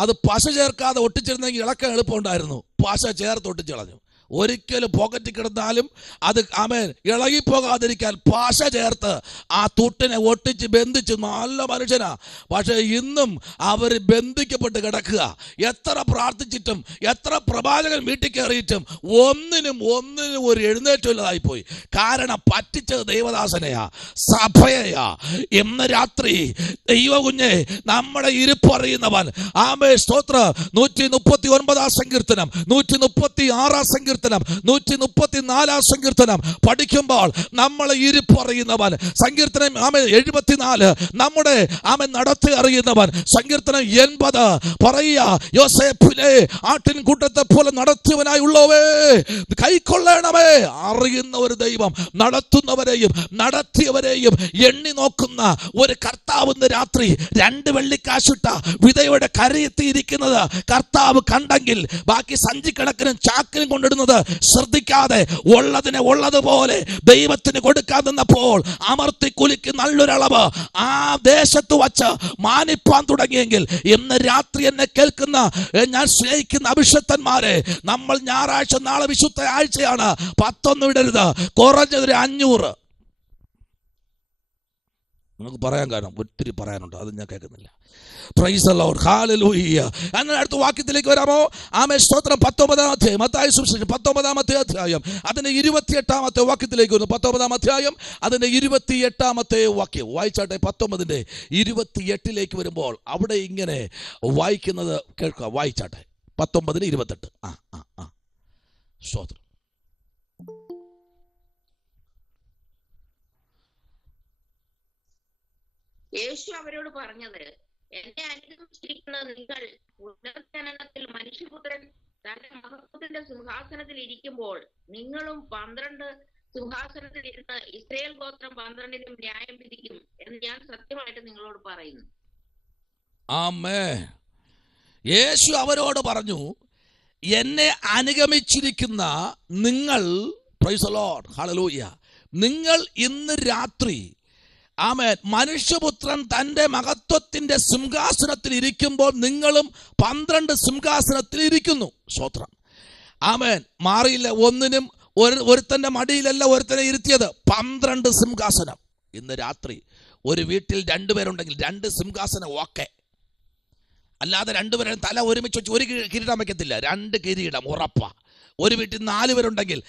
അത് പശ ചേർക്കാതെ ഒട്ടിച്ചിരുന്നെങ്കിൽ ഇളക്കാൻ എളുപ്പമുണ്ടായിരുന്നു. പശ ചേർത്ത് ഒട്ടിച്ചു കളഞ്ഞു. ഒരിക്കലും പോക്കറ്റിൽ കിടന്നാലും അത് ഇളകിപ്പോകാതിരിക്കാൻ പശ ചേർത്ത് ആ തുട്ടിനെ ഒട്ടിച്ച് ബന്ധിച്ച് നല്ല മനുഷ്യനാ. പക്ഷേ ഇന്നും അവർ ബന്ധിക്കപ്പെട്ട് കിടക്കുക. എത്ര പ്രാർത്ഥിച്ചിട്ടും എത്ര പ്രവാചകൻ വീട്ടിൽ കയറിയിട്ടും ഒന്നിനും ഒരു എഴുന്നേറ്റമില്ലാതായിപ്പോയി. കാരണം പറ്റിച്ചത് ദൈവദാസനെയാ, സഭയെയാ. ഇന്ന് രാത്രി ദൈവകുഞ്ഞെ, നമ്മുടെ ഇരിപ്പറിയുന്നവൻ, സ്തോത്രം, 139 സങ്കീർത്തനം, 136 സങ്കീർത്തനം, 134 സങ്കീർത്തനം പഠിക്കുമ്പോൾ നമ്മളെ ഇരിപ്പറിയുന്നവൻ, സങ്കീർത്തനം 74 നമ്മുടെ നടത്തി അറിയുന്നവൻ, സങ്കീർത്തനം 80 പറയുക, യോസേഫിനെ ആട്ടിൻകൂട്ടത്തെ പോലെ നടത്തിയവനായുള്ളവേ കൈക്കൊള്ളണമേ. അറിയുന്ന ഒരു ദൈവം നടത്തുന്നവരെയും നടത്തിയവരെയും എണ്ണി നോക്കുന്ന ഒരു കർത്താവ് ഇന്ന് രാത്രി 2 വെള്ളിക്കാശിട്ട വിധയുടെ കരയെത്തിയിരിക്കുന്നത് കർത്താവ് കണ്ടെങ്കിൽ ബാക്കി സഞ്ചിക്കണക്കിനും ചാക്കിനും കൊണ്ടിടുന്നത് ശ്രദ്ധിക്കാതെ ഉള്ളതിനെ ഉള്ളതുപോലെ ദൈവത്തിന് കൊടുക്കാൻ നിന്നപ്പോൾ അമർത്തി കുലുക്കി നല്ലൊരളവ് ആ ദേശത്ത് വച്ച് മാനിപ്പാൻ തുടങ്ങിയെങ്കിൽ ഇന്ന് രാത്രി എന്നെ കേൾക്കുന്ന ഞാൻ സ്നേഹിക്കുന്ന അഭിഷക്തന്മാരെ, നമ്മൾ ഞായറാഴ്ച, നാളെ വിശുദ്ധ ആഴ്ചയാണ്, 10 ഇടരുത്, കുറഞ്ഞത് 500. നമുക്ക് പറയാൻ കാരണം ഒത്തിരി പറയാനുണ്ട്, അത് ഞാൻ കേൾക്കുന്നില്ല. Price the Lord, hallelujah. അങ്ങനെ അടുത്ത വാക്യത്തിലേക്ക് വരാമോ? സ്തോത്രം. 19-ാം അധ്യായം, മത്തായി സുവിശേഷം 19-ാമത്തെ അധ്യായം അതിന്റെ 28-ാമത്തെ വാക്യത്തിലേക്ക് വരുന്നു. 19-ാം അധ്യായം അതിന്റെ 28-ാമത്തെ വാക്യം വായിച്ചാട്ടെ. 19-ന്റെ 28 വരുമ്പോൾ അവിടെ ഇങ്ങനെ വായിക്കുന്നത് കേൾക്കുക. വായിച്ചാട്ടെ. 19-28. സ്തോത്രം. യേശു അവരോട് പറഞ്ഞത്, എന്നെ അനുഗമിച്ചിരിക്കുന്ന നിങ്ങൾ പുനർജനനത്തിൽ മനുഷ്യപുത്രൻ തന്റെ മഹത്വത്തിന്റെ സിംഹാസനത്തിൽ ഇരിക്കുമ്പോൾ നിങ്ങളും 12 സിംഹാസനത്തിൽ ഇരുന്ന് ഇസ്രായേൽ ഗോത്രം 12-നും ന്യായം വിധിക്കും എന്ന് ഞാൻ സത്യമായിട്ട് നിങ്ങളോട് പറയുന്നു. ആമേൻ. യേശു അവരോട് പറഞ്ഞു, എന്നെ അനുഗമിച്ചിരിക്കുന്ന നിങ്ങൾ, പ്രൈസ് ദി ലോർഡ്, ഹല്ലേലൂയ, നിങ്ങൾ ഇന്ന് രാത്രി മനുഷ്യപുത്രൻ തൻ്റെ മഹത്വത്തിന്റെ സിംഹാസനത്തിൽ ഇരിക്കുമ്പോൾ നിങ്ങളും 12 സിംഹാസനത്തിൽ ഇരിക്കുന്നു. സ്തോത്രം. ആമേൻ. മാറിയില്ല. ഒന്നിനും ഒരുത്തന്റെ മടിയിലല്ല ഒരുത്തനെ ഇരുത്തിയത്. 12 സിംഹാസനം. ഇന്ന് രാത്രി ഒരു വീട്ടിൽ 2 പേരുണ്ടെങ്കിൽ 2 സിംഹാസനം ഓക്കെ. അല്ലാതെ 2 പേരും തല ഒരുമിച്ച് വെച്ച് ഒരു കിരീടം വയ്ക്കത്തില്ല. 2 കിരീടം ഉറപ്പാ. ഒരു വീട്ടിൽ 4 പേരുണ്ടെങ്കിൽ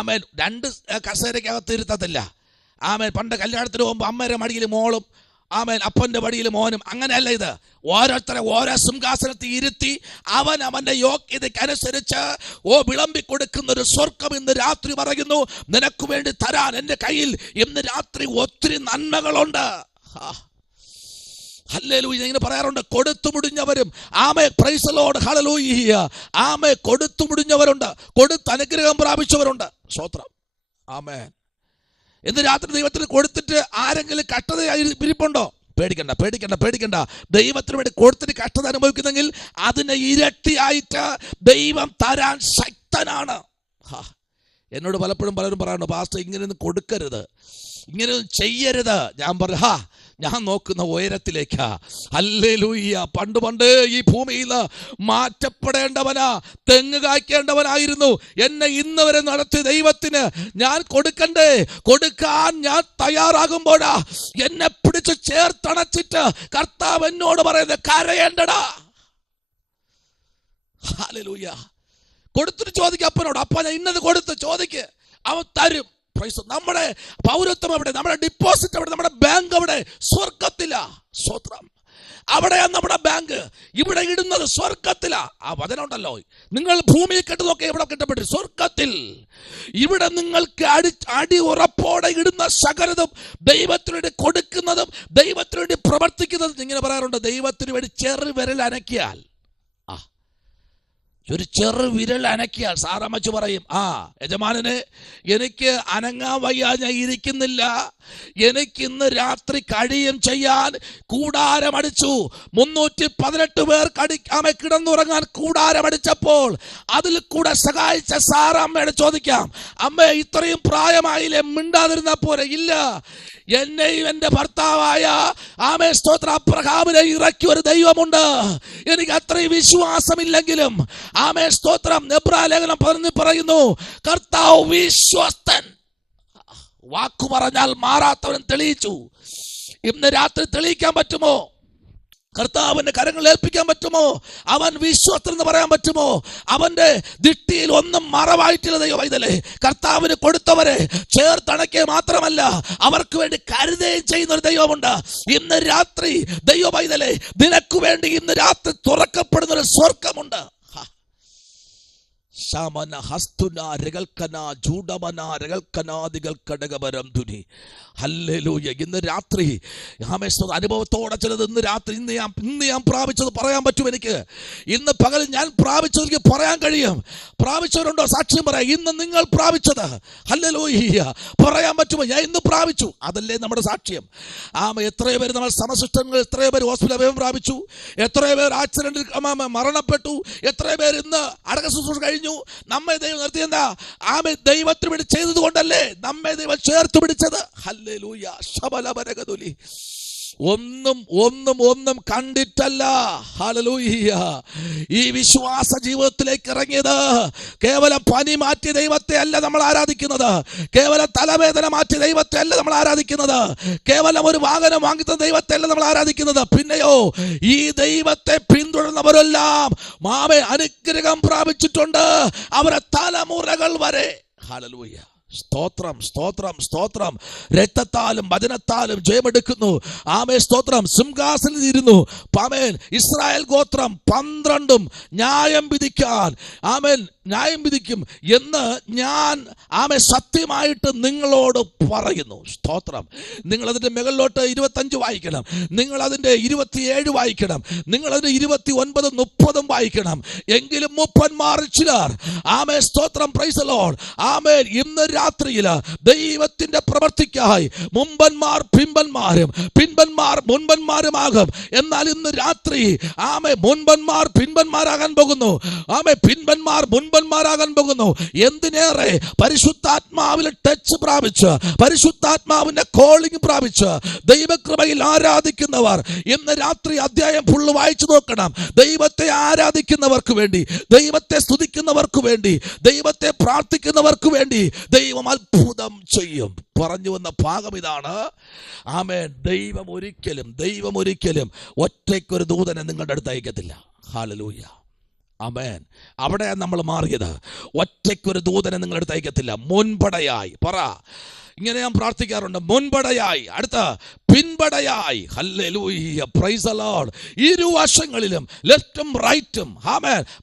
ആമേൻ 2 കസേരയ്ക്കകത്ത് ഇരുത്തത്തില്ല. ആമേൻ. പണ്ട് കല്യാണത്തിന് പോകുമ്പോൾ അമ്മയുടെ മടിയിൽ മോളും ആമേൻ അപ്പൻ്റെ മടിയിൽ മോനും. അങ്ങനെയല്ല ഇത്. ഓരോരുത്തരെ ഓരോ സിംഹാസനത്തിൽ ഇരുത്തി അവന്റെ യോഗ്യതയ്ക്കനുസരിച്ച് വിളമ്പി കൊടുക്കുന്ന ഒരു സ്വർഗം ഇന്ന് രാത്രി പറയുന്നു, നിനക്ക് വേണ്ടി തരാൻ എൻ്റെ കയ്യിൽ ഇന്ന് രാത്രി ഒത്തിരി നന്മകളുണ്ട്. ഹല്ലേലൂയ. ഇങ്ങനെ പറയാറുണ്ട്, കൊടുത്തു മുടിഞ്ഞവരും ആമേ, പ്രൈസ് ദി ലോർഡ്, ഹല്ലേലൂയ, ആമേ, കൊടുത്തു മുടിഞ്ഞവരുണ്ട്, കൊടുത്ത് അനുഗ്രഹം പ്രാപിച്ചവരുണ്ട്. സ്തോത്രം. ആമേൻ. ഇന്ന് രാത്രി ദൈവത്തിന് കൊടുത്തിട്ട് ആരെങ്കിലും കഷ്ടതയായി ഇരിപ്പുണ്ടോ? പേടിക്കണ്ട, പേടിക്കണ്ട, പേടിക്കണ്ട. ദൈവത്തിന് വേണ്ടി കൊടുത്തിട്ട് കഷ്ടത അനുഭവിക്കുന്നെങ്കിൽ അതിനെ ഇരട്ടിയായിട്ട് ദൈവം തരാൻ ശക്തനാണ്. എന്നോട് പലപ്പോഴും പലരും പറയാറുണ്ട്, പാസ്റ്റർ ഇങ്ങനെയൊന്നും കൊടുക്കരുത്, ഇങ്ങനെയൊന്നും ചെയ്യരുത്. ഞാൻ പറയാ, ഞാൻ നോക്കുന്ന ഉയരത്തിലേക്കാ. ഹല്ലേലൂയ. പണ്ട് ഈ ഭൂമിയിൽ മാറ്റപ്പെടേണ്ടവനാ, തെങ്ങ് കായ്ക്കേണ്ടവനായിരുന്നു. എന്നെ ഇന്ന് വരെ നടത്തിയ ദൈവത്തിന് ഞാൻ കൊടുക്കണ്ടേ? കൊടുക്കാൻ ഞാൻ തയ്യാറാകുമ്പോഴാ എന്നെ പിടിച്ച് ചേർത്തണച്ചിട്ട് കർത്താവ് എന്നോട് പറയുന്നത്, കരയേണ്ടടാ. ഹല്ലേലൂയ. കൊടുത്തിട്ട് ചോദിക്കുക അപ്പനോട്, അപ്പ ഞാൻ ഇന്നത് കൊടുത്ത് ചോദിക്ക്, അവൻ തരും. നമ്മുടെ പൗരത്വം എവിടെ? നമ്മുടെ ഡിപ്പോസിറ്റ് എവിടെ? നമ്മുടെ ബാങ്ക് എവിടെ? സ്വർഗത്തിലാ. സ്തോത്രം. അവിടെയാണ് നമ്മുടെ ബാങ്ക്. ഇവിടെ ഇടുന്നത് സ്വർഗത്തിലാ. ആ വചനം ഉണ്ടല്ലോ, നിങ്ങൾ ഭൂമിയിൽ കെട്ടുന്നതൊക്കെ ഇവിടെ കെട്ടപ്പെട്ടു സ്വർഗത്തിൽ. ഇവിടെ നിങ്ങൾക്ക് അടി ഉറപ്പോടെ ഇടുന്ന സകലതും ദൈവത്തിനു വേണ്ടി കൊടുക്കുന്നതും ദൈവത്തിനു വേണ്ടി പ്രവർത്തിക്കുന്നതും. ഇങ്ങനെ പറയാറുണ്ട്, ദൈവത്തിനു വേണ്ടി ചെറു വിരൽ അനക്കിയാൽ ഒരു ചെറു വിരൽ അനക്കിയാൽ സാറമ്മച്ച് പറയും, ആ യജമാനനെ, എനിക്ക് അനങ്ങാൻ വയ്യ, ഞാൻ ഇരിക്കുന്നില്ല, എനിക്ക് ഇന്ന് രാത്രി കഴിയും ചെയ്യാൻ. കൂടാരമടിച്ചു. 318 പേർ കിടന്നുറങ്ങാൻ കൂടാരമടിച്ചപ്പോൾ അതിൽ കൂടെ സഹായിച്ച സാറമ്മയോട് ചോദിക്കാം, അമ്മേ ഇത്രയും പ്രായമായില്ലേ, മിണ്ടാതിരുന്ന പോലെ? ഇല്ല, എന്നെയും എന്റെ ഭർത്താവായ സ്തോത്രം അബ്രഹാമിനെ ഇറക്കി ഒരു ദൈവമുണ്ട്. എനിക്ക് അത്രയും വിശ്വാസമില്ലെങ്കിലും സ്തോത്രം എബ്രായ ലേഖനം 11 പറയുന്നു, കർത്താവ് വിശ്വസ്തൻ, വാക്കു പറഞ്ഞാൽ മാറാത്തവൻ തെളിയിച്ചു. ഇന്ന് രാത്രി തെളിയിക്കാൻ പറ്റുമോ? കർത്താവിന്റെ കരങ്ങൾ ഏൽപ്പിക്കാൻ പറ്റുമോ? അവൻ വിശ്വസ്തൻ എന്ന് പറയാൻ പറ്റുമോ? അവന്റെ ദിഷ്ടിയിൽ ഒന്നും മറവായിട്ടില്ല. ദൈവമൈതലേ, കർത്താവിന് കൊടുത്തവരെ ചേർത്തണയ്ക്കുക മാത്രമല്ല, അവർക്ക് വേണ്ടി കരുതുകയും ചെയ്യുന്ന ഒരു ദൈവമുണ്ട്. ഇന്ന് രാത്രി ദൈവമൈതലേ, നിനക്ക് വേണ്ടി ഇന്ന് രാത്രി തുറക്കപ്പെടുന്ന ഒരു സ്വർഗമുണ്ട്. ശമന ഹസ്തുന രകൽക്കന ചൂടമന രകൽക്കനാദികൾ കടകപരം ധുനി. ഹല്ലേലൂയ. ഇന്ന് രാത്രി അനുഭവത്തോടെ ചിലത് ഇന്ന് രാത്രി ഇന്ന് ഞാൻ പ്രാപിച്ചത് പറയാൻ പറ്റും. എനിക്ക് ഇന്ന് പകൽ ഞാൻ പ്രാപിച്ചത് എനിക്ക് പറയാൻ കഴിയും. പ്രാപിച്ചവരുണ്ടോ? സാക്ഷ്യം പറയാം. ഇന്ന് നിങ്ങൾ പ്രാപിച്ചത് ഹല്ലേലൂയ പറയാൻ പറ്റുമോ? ഞാൻ ഇന്ന് പ്രാപിച്ചു. അതല്ലേ നമ്മുടെ സാക്ഷ്യം. എത്രയോ പേര് നമ്മൾ സമശിഷ്ടങ്ങൾ, എത്രയോ പേര് ഹോസ്പിറ്റൽ അഭയം പ്രാപിച്ചു, എത്രയോ പേർ ആക്സിഡന്റിൽ മരണപ്പെട്ടു, എത്രയോ പേർ ഇന്ന് അടക്ക ശുശ്രൂഷ കഴിഞ്ഞു. നമ്മെ ദൈവം നിർത്തിയെന്താ? ദൈവത്തിന് വേണ്ടി ചെയ്തത് കൊണ്ടല്ലേ നമ്മെ ദൈവം ചേർത്ത് പിടിച്ചത്. ഹല്ലേലൂയ. ശബലബരഗതുലി. ഒന്നും കണ്ടിട്ടല്ല. ഹല്ലേലൂയ. ഈ വിശ്വാസ ജീവിതത്തിലേക്ക് ഇറങ്ങിയത് കേവലം പനി മാറ്റിയ ദൈവത്തെ അല്ല നമ്മൾ ആരാധിക്കുന്നത്, കേവലം തലവേദന മാറ്റിയ ദൈവത്തെ അല്ല നമ്മൾ ആരാധിക്കുന്നത്, കേവലം ഒരു വാഹനം വാങ്ങിത്ത ദൈവത്തെ അല്ല നമ്മൾ ആരാധിക്കുന്നത്. പിന്നെയോ ഈ ദൈവത്തെ പിന്തുടർന്നവരെല്ലാം അനുഗ്രഹം പ്രാപിച്ചിട്ടുണ്ട്, അവരെ തലമുറകൾ വരെ. ഹല്ലേലൂയ. സ്തോത്രം, സ്തോത്രം, സ്തോത്രം. രക്തത്താലും വചനത്താലും ജയമെടുക്കുന്നു. സ്തോത്രം. സിംഹാസനത്തിൽ ഇരുന്നു ഇസ്രായേൽ ഗോത്രം 12 ന്യായം വിധിക്കാൻ ന്യായം വിധിക്കും എന്ന് ഞാൻ സത്യമായിട്ട് നിങ്ങളോട് പറയുന്നു. സ്തോത്രം. നിങ്ങൾ അതിന്റെ മുകളിലോട്ട് 25 വായിക്കണം, നിങ്ങൾ അതിന്റെ 27 വായിക്കണം, നിങ്ങൾ അതിന്റെ 29, 30 വായിക്കണം. എങ്കിലും മൂപ്പന്മാർ ചിലർ സ്തോത്രം, പ്രൈസ് ദി ലോർഡ്. ഇന്ന് രാത്രിയില് ദൈവത്തിന്റെ പ്രവർത്തിക്കായി മുമ്പന്മാർ പിമ്പന്മാരും പിൻപന്മാർ മുൻപന്മാരുമാകും. എന്നാൽ ഇന്ന് രാത്രി മുൻപന്മാർ പിൻപന്മാരാകാൻ പോകുന്നു, പിൻപന്മാർ മുൻപന്മാരാകാൻ പോകുന്നു. എന്തിനേറെ പരിശുദ്ധാത്മാവിൽ ടച്ച് പ്രാപിച്ച്, പരിശുദ്ധാത്മാവിന്റെ കോളിംഗ് പ്രാപിച്ച് ദൈവകൃപയിൽ ആരാധിക്കുന്നവർ ഇന്ന് രാത്രി അധ്യായം ഫുള്ള് വായിച്ചു നോക്കണം. ദൈവത്തെ ആരാധിക്കുന്നവർക്ക് വേണ്ടി, ദൈവത്തെ സ്തുതിക്കുന്നവർക്ക് വേണ്ടി, ദൈവത്തെ പ്രാർത്ഥിക്കുന്നവർക്ക് വേണ്ടി ദൈവം അത്ഭുതം ചെയ്യും. പറഞ്ഞു വന്ന ഭാഗം ഇതാണ്. ദൈവം ഒരിക്കലും ഒറ്റയ്ക്കൊരു ദൂതനെ നിങ്ങളുടെ അടുത്ത് അയക്കത്തില്ല. ഹല്ലേലൂയ. ആമേൻ. അവിടെ നമ്മൾ മാറിയത്. ഒറ്റയ്ക്കൊരു ദൂതനെ നിങ്ങളുടെ അടുത്ത് അയക്കത്തില്ല. മുൻപടയായി പറ. ഇങ്ങനെ ഞാൻ പ്രാർത്ഥിക്കാറുണ്ട്. മുൻപടയായി, അടുത്ത പിൻപടയായി. ഹല്ലേലൂയ. Praise the Lord. ഇരുവശങ്ങളിലും ലെഫ്റ്റും റൈറ്റും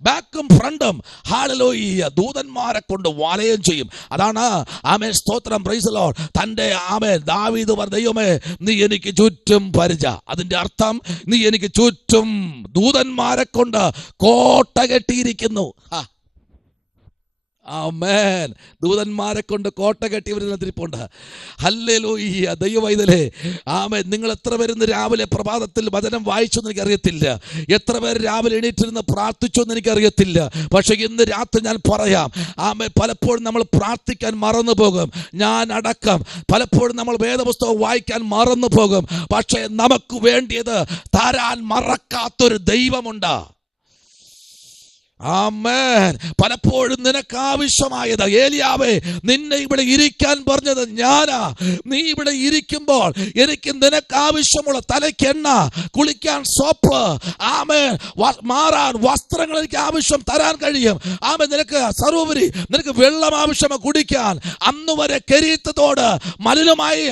ബാക്കും ഫ്രണ്ടും ഹല്ലേലൂയ ദൂതന്മാരെ കൊണ്ട് വലയം ചെയ്യും. അതാണ് സ്തോത്രം, പ്രൈസ് ദി ലോർഡ്. തന്റെ ദാവീദ് പറഞ്ഞ, ദൈവമേ നീ എനിക്ക് ചുറ്റും പരിച. അതിന്റെ അർത്ഥം നീ എനിക്ക് ചുറ്റും ദൂതന്മാരെ കൊണ്ട് കോട്ട കെട്ടിയിരിക്കുന്നു. ആമേൻ. ദൂതന്മാരെ കൊണ്ട് കോട്ട കെട്ടിയവരിപ്പുണ്ട്. ഹല്ലേലൂയ. ദൈവവൈതലേ, നിങ്ങൾ എത്ര പേര് രാവിലെ പ്രഭാതത്തിൽ വചനം വായിച്ചു എന്ന് എനിക്കറിയത്തില്ല, എത്ര പേര് രാവിലെ എണീറ്റിരുന്ന് പ്രാർത്ഥിച്ചു എന്ന് എനിക്കറിയത്തില്ല. പക്ഷെ ഇന്ന് രാത്രി ഞാൻ പറയാം, പലപ്പോഴും നമ്മൾ പ്രാർത്ഥിക്കാൻ മറന്നു പോകും, ഞാൻ അടക്കം. പലപ്പോഴും നമ്മൾ വേദപുസ്തകം വായിക്കാൻ മറന്നു പോകും. പക്ഷെ നമുക്ക് വേണ്ടിയത് തരാൻ മറക്കാത്തൊരു ദൈവമുണ്ട്. ആമേൻ. പലപ്പോഴും നിനക്ക് ആവശ്യമായത്, ഏലിയാവേ നിന്നെ ഇവിടെ ഇരിക്കാൻ പറഞ്ഞത് ഞാനാ. നീ ഇവിടെ ഇരിക്കുമ്പോൾ എനിക്ക് നിനക്ക് ആവശ്യമുള്ള തലയ്ക്ക് എണ്ണ, കുളിക്കാൻ സോപ്പ്, മാറാൻ വസ്ത്രങ്ങൾ എനിക്ക് ആവശ്യം തരാൻ കഴിയും. നിനക്ക് സർവോപരി നിനക്ക് വെള്ളം ആവശ്യമാണ് കുടിക്കാൻ. അന്ന് വരെ കെരീത്തത്തോട് മലിനമായി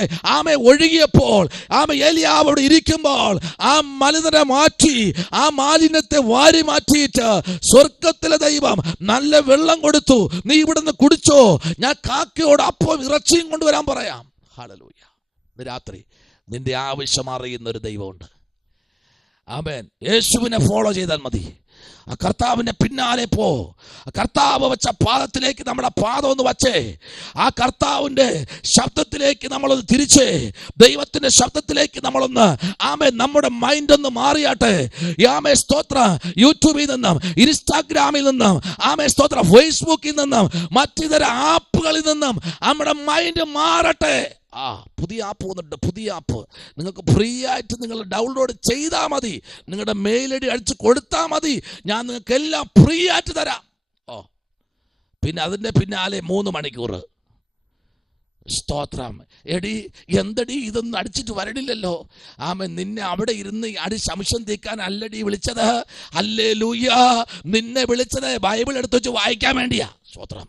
ഒഴുകിയപ്പോൾ ഏലിയാവ് അവിടെ ഇരിക്കുമ്പോൾ ആ മലിനനെ മാറ്റി, ആ മാലിന്യത്തെ വാരി മാറ്റിയിട്ട് സ്വർഗത്തിലെ ദൈവം നല്ല വെള്ളം കൊടുത്തു. നീ ഇവിടുന്ന് കുടിച്ചോ, ഞാൻ കാക്കയോട് അപ്പം ഇറച്ചിയും കൊണ്ടുവരാൻ പറയാം. ഹല്ലേലൂയ. രാത്രി നിന്റെ ആവശ്യം അറിയുന്ന ഒരു ദൈവമുണ്ട്. ആമേൻ. യേശുവിനെ ഫോളോ ചെയ്താൽ മതി. ആ കർത്താവിന്റെ പിന്നാലെ പോ. കർത്താവ് വെച്ച പാദത്തിലേക്ക് നമ്മുടെ പാദം ഒന്ന് വച്ചേ. ആ കർത്താവിന്റെ ശബ്ദത്തിലേക്ക് നമ്മളൊന്ന് തിരിച്ച്, ദൈവത്തിന്റെ ശബ്ദത്തിലേക്ക് നമ്മളൊന്ന് നമ്മുടെ മൈൻഡ് ഒന്ന് മാറിയാട്ടെ. സ്തോത്ര. യൂട്യൂബിൽ നിന്നും, ഇൻസ്റ്റാഗ്രാമിൽ നിന്നും, സ്തോത്ര, ഫേസ്ബുക്കിൽ നിന്നും, മറ്റിതര ആപ്പുകളിൽ നിന്നും നമ്മുടെ മൈൻഡ് മാറട്ടെ. പുതിയ ആപ്പ് വന്നിട്ടുണ്ട്. പുതിയ ആപ്പ് നിങ്ങൾക്ക് ഫ്രീ ആയിട്ട് നിങ്ങൾ ഡൗൺലോഡ് ചെയ്താൽ മതി. നിങ്ങളുടെ മെയിൽ ഐ ഡി അടിച്ച് കൊടുത്താൽ മതി. ഞാൻ നിങ്ങൾക്ക് എല്ലാം ഫ്രീ ആയിട്ട് തരാം. പിന്നെ അതിൻ്റെ പിന്നാലെ 3 മണിക്കൂർ. സ്തോത്രം. എടി എന്തടി ഇതൊന്നും അടിച്ചിട്ട് വരണില്ലല്ലോ. നിന്നെ അവിടെ ഇരുന്ന് സംശയം തീക്കാൻ അല്ലടി വിളിച്ചത്. ഹല്ലേലൂയ. നിന്നെ വിളിച്ചത് ബൈബിൾ എടുത്ത് വെച്ച് വായിക്കാൻ വേണ്ടിയാ. സ്തോത്രം.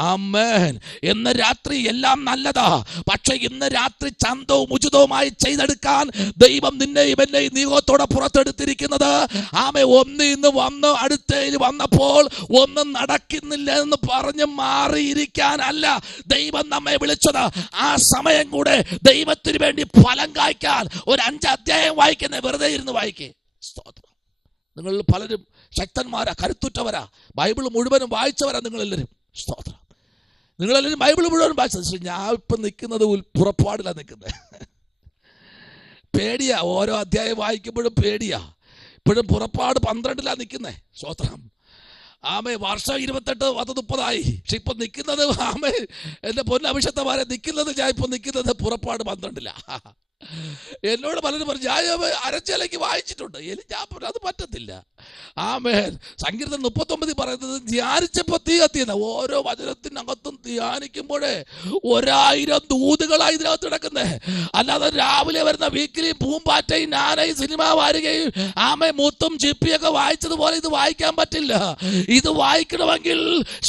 ആമേൻ. ഇന്ന് രാത്രി എല്ലാം നല്ലതാ, പക്ഷെ ഇന്ന് രാത്രി ചന്തവും ഉചിതവുമായി ചെയ്തെടുക്കാൻ ദൈവം നിന്നെ ഇവനെ നിയോഗത്തോടെ പുറത്തെടുത്തിരിക്കുന്നത്. ഒന്നിന്ന് വന്ന് അടുത്തേൽ വന്നപ്പോൾ ഒന്നും നടക്കുന്നില്ല എന്ന് പറഞ്ഞ് മാറിയിരിക്കാനല്ല ദൈവം നമ്മെ വിളിച്ചത്. ആ സമയം കൂടെ ദൈവത്തിന് വേണ്ടി ഫലം കായ്ക്കാൻ ഒരു 5 അധ്യായം വായിക്കുന്നേ, വെറുതെ ഇരുന്ന് വായിക്കേ. സ്തോത്രം. നിങ്ങൾ പലരും ശക്തന്മാരാ, കരുത്തുറ്റവരാ, ബൈബിൾ മുഴുവനും വായിച്ചവരാ നിങ്ങളെല്ലാവരും. സ്തോത്രം. നിങ്ങളെല്ലാവരും ബൈബിൾ മുഴുവൻ വായിച്ചത്. ഞാൻ ഇപ്പം നിൽക്കുന്നത് പുറപ്പാടിലാണ് നിൽക്കുന്നത്. പേടിയാ, ഓരോ അധ്യായം വായിക്കുമ്പോഴും പേടിയാ. ഇപ്പോഴും പുറപ്പാട് 12 നിൽക്കുന്നേ. സ്തോത്രം. വർഷം 28, 30 പക്ഷെ ഇപ്പൊ നിൽക്കുന്നത് എന്റെ പൊന്നഭിഷക്തമാരെ നിൽക്കുന്നത്, ഞാൻ ഇപ്പൊ നിൽക്കുന്നത് പുറപ്പാട് 12. എന്നോട് പലരും പറഞ്ഞു, ഞാൻ അരച്ചിലയ്ക്ക് വായിച്ചിട്ടുണ്ട്. ഞാൻ പറഞ്ഞു അത് പറ്റത്തില്ല. സങ്കീർത്തനം 39 പറയുന്നത് ധ്യാനിച്ചപ്പോ തീ കത്തിയെന്ന. ഓരോ വചനത്തിനകത്തും ധ്യാനിക്കുമ്പോഴേ 1000 ദൂതുകളായി ഇതിനകത്ത് കിടക്കുന്നേ. അല്ലാതെ രാവിലെ വരുന്ന വീക്കിലിയും പൂമ്പാറ്റയും ഞാനയും സിനിമ വാരുകയും മുത്തും ചിപ്പിയൊക്കെ വായിച്ചതുപോലെ ഇത് വായിക്കാൻ പറ്റില്ല. ഇത് വായിക്കണമെങ്കിൽ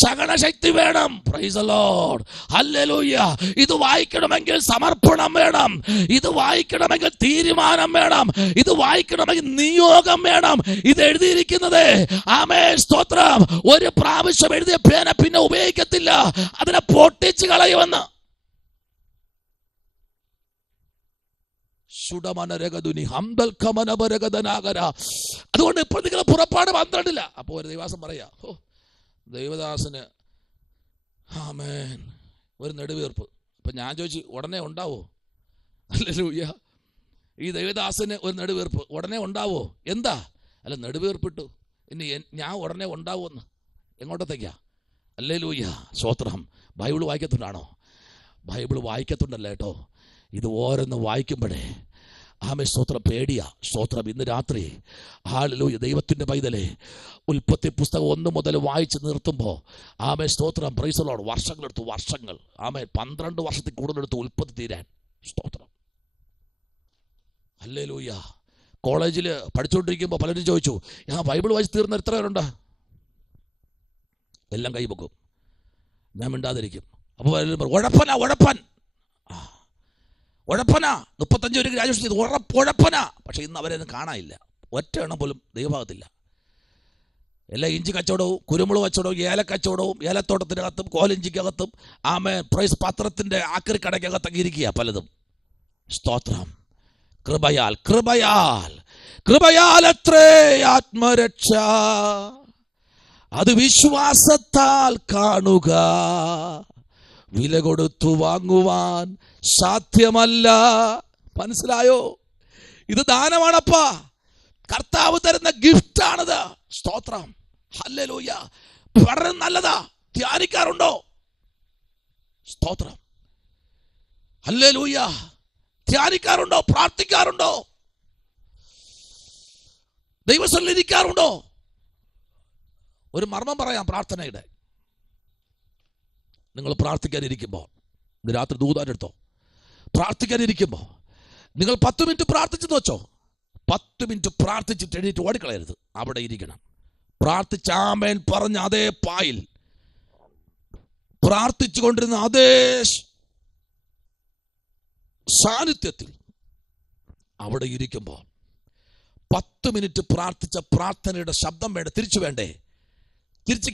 ശകണശക്തി വേണം. Price the Lord. ഹല്ലേലൂയ. ഇത് വായിക്കണമെങ്കിൽ സമർപ്പണം വേണം. ഇത് വായിക്കണമെങ്കിൽ തീരുമാനം വേണം. ഇത് വായിക്കണമെങ്കിൽ നിയോഗം വേണം. ഇത് എഴുതിയിരിക്കുന്നത് സ്തോത്രം, ഒരു പ്രാവശ്യം എഴുതിയ പേന പിന്നെ ഉപയോഗിക്കത്തില്ല, അതിനെ പൊട്ടിച്ച് കളയുമെന്ന്. അതുകൊണ്ട് ഇപ്പോൾ നിങ്ങൾ പുറപ്പാട് 12. അപ്പോൾ ഒരു ദൈവാസം പറയാ, ദൈവദാസന് ഒരു നെടുവീർപ്പ്. അപ്പൊ ഞാൻ ചോദിച്ചു, ഉടനെ ഉണ്ടാവോ? ഹല്ലേലൂയ. ഈ ദൈവദാസന് ഒരു നെടുവീർപ്പ് ഉടനെ ഉണ്ടാവോ? എന്താ? അല്ല, നെടുവീർപ്പിട്ടു, ഇനി ഞാൻ ഉടനെ ഉണ്ടാവുമെന്ന്. എങ്ങോട്ടത്തേക്കാ? ഹല്ലേലൂയ. സ്തോത്രം. ബൈബിൾ വായിക്കത്തുണ്ടാണോ? ബൈബിൾ വായിക്കത്തുണ്ടല്ലോ കേട്ടോ. ഇത് ഓരോന്ന് വായിക്കുമ്പോഴേ സ്തോത്രം പേടിയാ. സ്തോത്രം. ഇന്ന് രാത്രി ഹല്ലേലൂയ ദൈവത്തിന്റെ പൈതലേ, ഉൽപ്പത്തി പുസ്തകം 1 മുതൽ വായിച്ച് നിർത്തുമ്പോൾ സ്തോത്രം, പ്രൈസ് ദി ലോർഡ്, വർഷങ്ങളെടുത്തു. 12 വർഷത്തിൽ കൂടുതലെടുത്തു ഉൽപ്പത്തി തീരാൻ. സ്തോത്രം. ഹല്ലേലൂയ. കോളേജിൽ പഠിച്ചുകൊണ്ടിരിക്കുമ്പോൾ പലരും ചോദിച്ചു, ബൈബിൾ വായിച്ച് തീർന്ന എത്ര പേരുണ്ട്? എല്ലാം കൈവെക്കും. ഞാൻ മിണ്ടാതിരിക്കും. അപ്പോൾ ഉഴപ്പൻ 35 ഗ്രാജുവേഷൻ ചെയ്ത് ഉഴപ്പനാ. പക്ഷെ ഇന്ന് അവരൊന്നും കാണാനില്ല. ഒറ്റ എണ്ണം പോലും ദൈവഭാഗത്തില്ല. എല്ലാ ഇഞ്ചി കച്ചവടവും, കുരുമുളക് കച്ചവടവും, ഏലക്കച്ചവടവും, ഏലത്തോട്ടത്തിനകത്തും കോലിഞ്ചിക്കകത്തും പ്രൈസ് പത്രത്തിന്റെ ആക്രിക്കടയ്ക്കകത്തൊക്കെ ഇരിക്കുക പലതും. സ്തോത്രം. കൃപയാൽ അത്രേ ആത്മരക്ഷ, അത് വിശ്വാസത്താൽ കാണുക, വില കൊടുത്തു വാങ്ങുവാൻ സാധ്യമല്ല. മനസ്സിലായോ? ഇത് ദാനമാണപ്പാ. കർത്താവ് തരുന്ന ഗിഫ്റ്റാണിത്. സ്തോത്രം. ഹല്ലേലൂയ. വളരെ നല്ലതാ. ധ്യാനിക്കാറുണ്ടോ? സ്തോത്രം. ഹല്ലേലൂയ. ധ്യാനിക്കാറുണ്ടോ? പ്രാർത്ഥിക്കാറുണ്ടോ? ദൈവസന്നിധിയിൽ ഇരിക്കാറുണ്ടോ? ഒരു മർമ്മം പറയാം പ്രാർത്ഥനയുടെ. നിങ്ങൾ പ്രാർത്ഥിക്കാനിരിക്കുമ്പോൾ, ഇന്ന് രാത്രി ദൂതാനെടുത്തോ, പ്രാർത്ഥിക്കാനിരിക്കുമ്പോൾ നിങ്ങൾ 10 മിനിറ്റ് പ്രാർത്ഥിച്ചെന്ന് വെച്ചോ. 10 മിനിറ്റ് പ്രാർത്ഥിച്ചിട്ട് എണീറ്റ് ഓടിക്കളയരുത്. അവിടെ ഇരിക്കണം. പ്രാർത്ഥിച്ചാമേൻ പറഞ്ഞ അതേ പായിൽ പ്രാർത്ഥിച്ചു കൊണ്ടിരുന്ന അതേ സാന്നിധ്യത്തിൽ അവിടെ ഇരിക്കുമ്പോൾ 10 മിനിറ്റ് പ്രാർത്ഥിച്ച പ്രാർത്ഥനയുടെ ശബ്ദം വേണ്ടേ? തിരിച്ചു വേണ്ടേ? തിരിച്ച്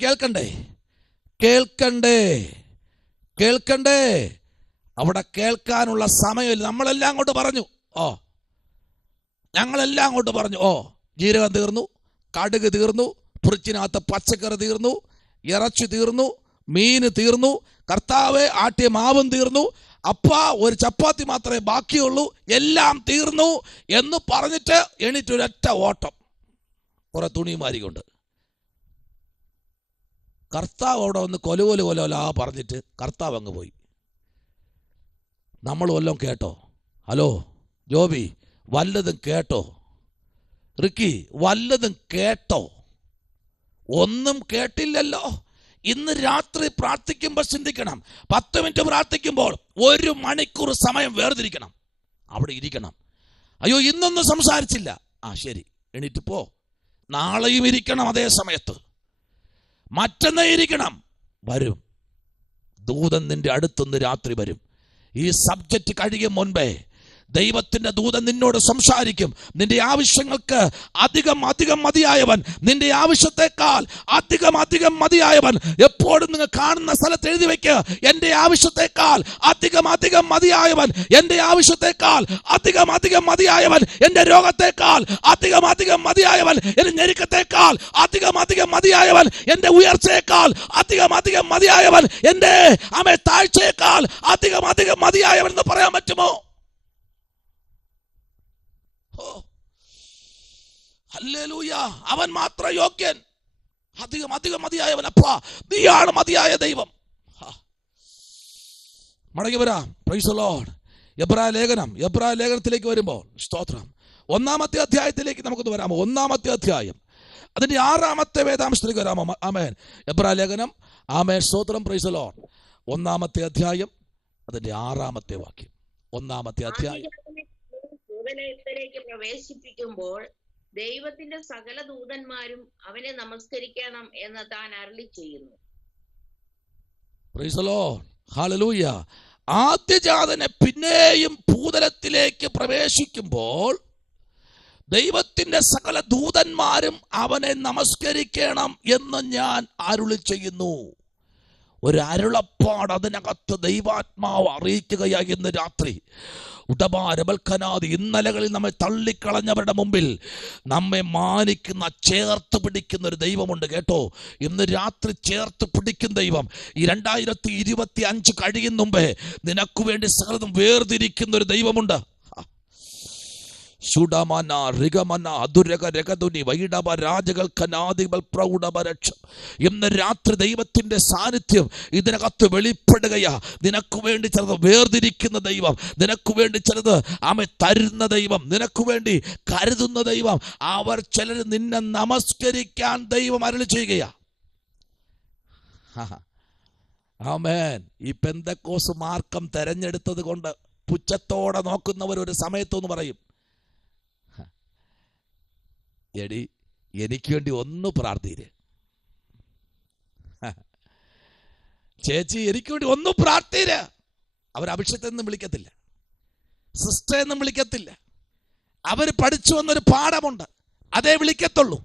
കേൾക്കണ്ടേ? അവിടെ കേൾക്കാനുള്ള സമയമില്ല. ഞങ്ങളെല്ലാം അങ്ങോട്ട് പറഞ്ഞു, ജീരകം തീർന്നു, കടുക് തീർന്നു, ഫ്രിഡ്ജിനകത്ത് പച്ചക്കറി തീർന്നു, ഇറച്ചി തീർന്നു, മീന് തീർന്നു, കർത്താവെ ആട്ടിയ മാവും തീർന്നു, അപ്പ ഒരു ചപ്പാത്തി മാത്രമേ ബാക്കിയുള്ളൂ, എല്ലാം തീർന്നു എന്ന് പറഞ്ഞിട്ട് എണീറ്റൊരൊറ്റ ഓട്ടം, കുറെ തുണിമാരിക്കൊണ്ട്. കർത്താവ് അവിടെ വന്ന് കൊല പറഞ്ഞിട്ട് കർത്താവ് അങ്ങ് പോയി. നമ്മൾ വല്ലതും കേട്ടോ? ഹലോ ജോബി, വല്ലതും കേട്ടോ? റിക്കി, വല്ലതും കേട്ടോ? ഒന്നും കേട്ടില്ലല്ലോ. ഇന്ന് രാത്രി പ്രാർത്ഥിക്കുമ്പോൾ ചിന്തിക്കണം, 10 മിനിറ്റ് പ്രാർത്ഥിക്കുമ്പോൾ 1 മണിക്കൂർ സമയം വേർതിരിക്കണം, അവിടെ ഇരിക്കണം. അയ്യോ ഇന്നൊന്നും സംസാരിച്ചില്ല, ശരി എണീറ്റ് പോ. നാളെയും ഇരിക്കണം അതേ സമയത്ത്, മറ്റന്നാ ഇരിക്കണം. വരും ദൂതൻ നിന്റെ അടുത്തുനിന്ന് രാത്രി വരും. ഈ സബ്ജക്റ്റ് കഴിയും മുൻപേ ദൈവത്തിന്റെ ദൂതൻ നിന്നോട് സംസാരിക്കും. നിന്റെ ആവശ്യങ്ങൾക്ക് അധികം മതിയായവൻ, നിന്റെ ആവശ്യത്തെക്കാൾ അധികം മതിയായവൻ. എപ്പോഴും നിങ്ങൾ കാണുന്ന സ്ഥലത്ത് എഴുതി വെക്ക്, എന്റെ ആവശ്യത്തെക്കാൾ അധികം മതിയായവൻ, എന്റെ ആവശ്യത്തെക്കാൾ അധികം മതിയായവൻ, എന്റെ രോഗത്തെക്കാൾ അധികം മതിയായവൻ, എന്റെ ഞെരുക്കത്തെക്കാൾ അധികം മതിയായവൻ, എന്റെ ഉയർച്ചയേക്കാൾ അധികം മതിയായവൻ, എന്റെ താഴ്ചയേക്കാൾ അധികം മതിയായവൻ എന്ന് പറയാൻ പറ്റുമോ? ഹല്ലേലൂയ. അവൻ മാത്രം യോഗ്യൻ, അധികം മതിയായവൻ. അപ്പാ നീയാണ് മതിയായ ദൈവം. മടങ്ങി വരാം. Price the Lord. എബ്രായ ലേഖനത്തിലേക്ക് വരുമ്പോൾ സ്തോത്രം, 1-ാമത്തെ അധ്യായത്തിലേക്ക് നമുക്കൊന്ന് വരാമോ? 1-ാമത്തെ അധ്യായം അതിന്റെ 6-ാമത്തെ വേദാംശത്തിലേക്ക് വരാമോ? ആമേൻ. എബ്രായ ലേഖനം, ആമേൻ, സ്തോത്രം, പ്രൈസ് ദി ലോർഡ്. 1-ാമത്തെ അധ്യായം അതിന്റെ 6-ാമത്തെ വാക്യം. 1-ാമത്തെ അധ്യായം. ലേക്ക് പ്രവേശിപ്പിക്കുമ്പോൾ ദൈവത്തിന്റെ സകല ദൂതന്മാരും അവനെ നമസ്കരിക്കണം എന്ന് താൻ അരുളി ചെയ്യുന്നു. Price the Lord. ഹല്ലേലൂയ. ആദ്യജാതനെ പിന്നെയും ഭൂതലത്തിലേക്ക് പ്രവേശിക്കുമ്പോൾ ദൈവത്തിന്റെ സകല ദൂതന്മാരും അവനെ നമസ്കരിക്കണം എന്ന് ഞാൻ അരുളി ചെയ്യുന്നു. ഒരു അരുളപ്പാട് അതിനകത്ത് ദൈവാത്മാവ് അറിയിക്കുകയായി. ഇന്ന് രാത്രി ഉടബാരബൽഖനാദി ഇന്നലകളിൽ നമ്മെ തള്ളിക്കളഞ്ഞവരുടെ മുമ്പിൽ നമ്മെ മാനിക്കുന്ന, ചേർത്ത് പിടിക്കുന്ന ഒരു ദൈവമുണ്ട് കേട്ടോ. ഇന്ന് രാത്രി ചേർത്ത് പിടിക്കുന്ന ദൈവം. ഈ 2025 കഴിയും മുമ്പേ നിനക്ക് വേണ്ടി സകലതും വേർതിരിക്കുന്ന ഒരു ദൈവമുണ്ട്. സുഡമന റിഗമന അതുരക രഗതുനി വൈഡബ രാജകൾ കനാദികൾ പ്രൗഢപരക്ഷ. ഇന്ന് രാത്രി ദൈവത്തിന്റെ സാന്നിധ്യം ഇതിനകത്ത് വെളിപ്പെടുകയാ. നിനക്ക് വേണ്ടി ചിലത് വേർതിരിക്കുന്ന ദൈവം, നിനക്ക് വേണ്ടി ചിലത് തരുന്ന ദൈവം, നിനക്ക് വേണ്ടി കരുതുന്ന ദൈവം. അവർ ചിലർ നിന്നെ നമസ്കരിക്കാൻ ദൈവം അരുളി ചെയ്യുകയാ. ആമേൻ. ഈ പെന്തക്കോസ് മാർക്കം തെരഞ്ഞെടുത്തത് കൊണ്ട് പുച്ഛത്തോടെ നോക്കുന്നവർ ഒരു സമയത്തൊന്ന് പറയും, എടി എനിക്ക് വേണ്ടി ഒന്ന് പ്രാർത്ഥിര്, ചേച്ചി എനിക്ക് വേണ്ടി ഒന്ന് പ്രാർത്ഥിര്. അവർ അഭിഷേകത്തെന്നും വിളിക്കത്തില്ല, സിസ്റ്റർ എന്നും വിളിക്കത്തില്ല. അവർ പഠിച്ചു വന്നൊരു പാഠമുണ്ട്, അതേ വിളിക്കത്തുള്ളൂ.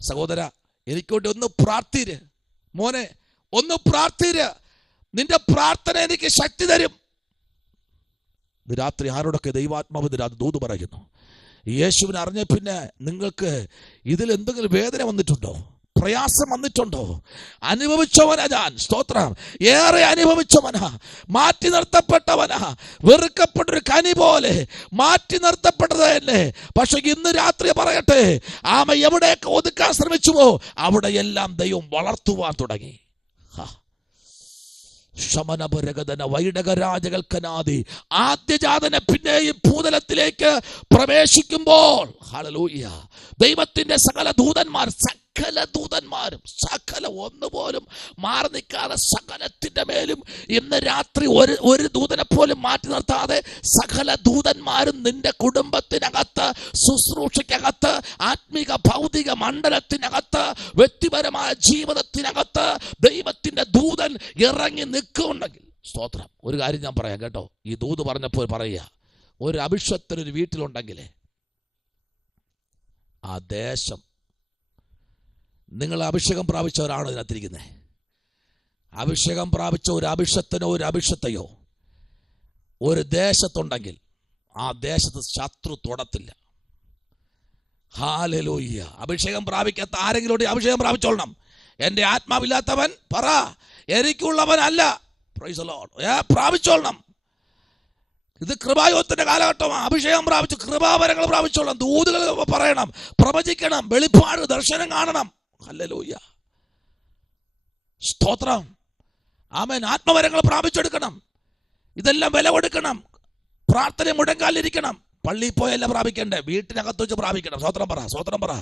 സഹോദര, എനിക്ക് വേണ്ടി ഒന്ന് പ്രാർത്ഥിര്, മോനെ ഒന്ന് പ്രാർത്ഥിര്, നിന്റെ പ്രാർത്ഥന എനിക്ക് ശക്തി തരും. രാത്രി ആരോടൊക്കെ ദൈവാത്മാവ് ദൂത് പറയുന്നു. യേശുവിനെ അറിഞ്ഞ പിന്നെ നിങ്ങൾക്ക് ഇതിൽ എന്തെങ്കിലും വേദന വന്നിട്ടുണ്ടോ? പ്രയാസം വന്നിട്ടുണ്ടോ? അനുഭവിച്ചവനാ ഞാൻ. സ്തോത്രം. ഏറെ അനുഭവിച്ചവനാ, മാറ്റി നിർത്തപ്പെട്ടവനാ, വെറുക്കപ്പെട്ടൊരു കനി പോലെ മാറ്റി നിർത്തപ്പെട്ടത് തന്നെ. പക്ഷെ ഇന്ന് രാത്രി പറയട്ടെ, എവിടെയൊക്കെ ഒതുക്കാൻ ശ്രമിച്ചുവോ അവിടെയെല്ലാം ദൈവം വളർത്തുവാൻ തുടങ്ങി. ആദ്യജാതനെ പിന്നെയും ഭൂതലത്തിലേക്ക് പ്രവേശിക്കുമ്പോൾ ഹല്ലേലൂയ, ദൈവത്തിന്റെ സകല ദൂതന്മാരും സകല ഒന്നുപോലും മാറി നിൽക്കാതെ സകലത്തിന്റെ മേലും ഇന്ന് രാത്രി ഒരു ദൂതനെ പോലും മാറ്റി നിർത്താതെ സകല ദൂതന്മാരും നിന്റെ കുടുംബത്തിനകത്ത്, ശുശ്രൂഷയ്ക്കകത്ത്, ആത്മീക ഭൗതിക മണ്ഡലത്തിനകത്ത്, വ്യക്തിപരമായ ജീവിതത്തിനകത്ത് ദൈവത്തിന്റെ ദൂതൻ ഇറങ്ങി നിൽക്കുന്നുണ്ടെങ്കിൽ സ്തോത്രം. ഒരു കാര്യം ഞാൻ പറയാം കേട്ടോ, ഈ ദൂത് പറഞ്ഞപ്പോൾ പറയുക, ഒരു അഭിഷേകത്തിനൊരു വീട്ടിലുണ്ടെങ്കിൽ ആ ദേശം, നിങ്ങൾ അഭിഷേകം പ്രാപിച്ചവരാണോ ഇതിനകത്തിരിക്കുന്നത്? അഭിഷേകം പ്രാപിച്ച ഒരു അഭിഷേകത്തിനോ ഒരു അഭിഷേകത്തെയോ ഒരു ദേശത്തുണ്ടെങ്കിൽ ആ ദേശത്ത് ശത്രു തൊടത്തില്ല. ഹല്ലേലൂയ. അഭിഷേകം പ്രാപിക്കാത്ത ആരെങ്കിലും അഭിഷേകം പ്രാപിച്ചോളണം. എൻ്റെ ആത്മാവില്ലാത്തവൻ പറ എനിക്കുള്ളവനല്ല. Praise the Lord. പ്രാപിച്ചോളണം. ഇത് കൃപായുഗത്തിന്റെ കാലഘട്ടമാണ്. അഭിഷേകം പ്രാപിച്ചു കൃപാവരങ്ങൾ പ്രാപിച്ചോളണം. ദൂതുകൾ പറയണം, പ്രവചിക്കണം, വെളിപ്പാട് ദർശനം കാണണം. ഹല്ലേലൂയ, സ്തോത്രം. ആമേൻ. ആത്മവരങ്ങൾ പ്രാപിച്ചെടുക്കണം. ഇതെല്ലാം വില കൊടുക്കണം. പ്രാർത്ഥന മുടങ്ങാലിരിക്കണം. പള്ളിയിൽ പോയല്ല പ്രാപിക്കണ്ടേ, വീട്ടിനകത്ത് വെച്ച് പ്രാപിക്കണം. സ്വത്രം പറ, സ്വത്രം പറ.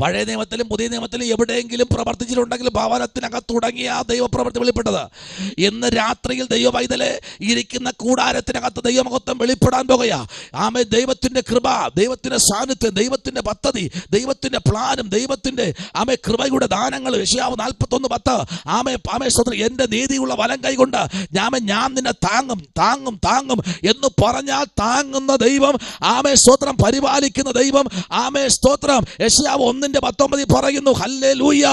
പഴയ നിയമത്തിലും പുതിയ നിയമത്തിലും എവിടെയെങ്കിലും പ്രവർത്തിച്ചിട്ടുണ്ടെങ്കിൽ ഭവനത്തിനകത്ത് തുടങ്ങിയ ആ ദൈവപ്രവൃത്തി വെളിപ്പെട്ടത്. ഇന്ന് രാത്രിയിൽ ദൈവ പൈതലെ ഇരിക്കുന്ന കൂടാരത്തിനകത്ത് ദൈവമഹത്വം വെളിപ്പെടാൻ പോകുകയാ. ആമേ. ദൈവത്തിന്റെ കൃപ, ദൈവത്തിന്റെ സാന്നിധ്യം, ദൈവത്തിന്റെ പദ്ധതി, ദൈവത്തിന്റെ പ്ലാനും, ദൈവത്തിന്റെ ആമേ കൃപയുടെ ദാനങ്ങൾ. യെശയ്യാവ് 41:10. ആമേ ആമേ സ്വത്രം. എന്റെ നീതിയുള്ള വലം കൈകൊണ്ട് ഞാൻ നിന്നെ താങ്ങും താങ്ങും താങ്ങും എന്ന് പറഞ്ഞാൽ താങ്ങുന്ന ദൈവം. ആമേ സ്തോത്രം. പരിപാലിക്കുന്ന ദൈവം. ആമേ സ്തോത്രം. യെശയ്യാവ് 1:19 പറയുന്നു, ഹല്ലേലൂയ,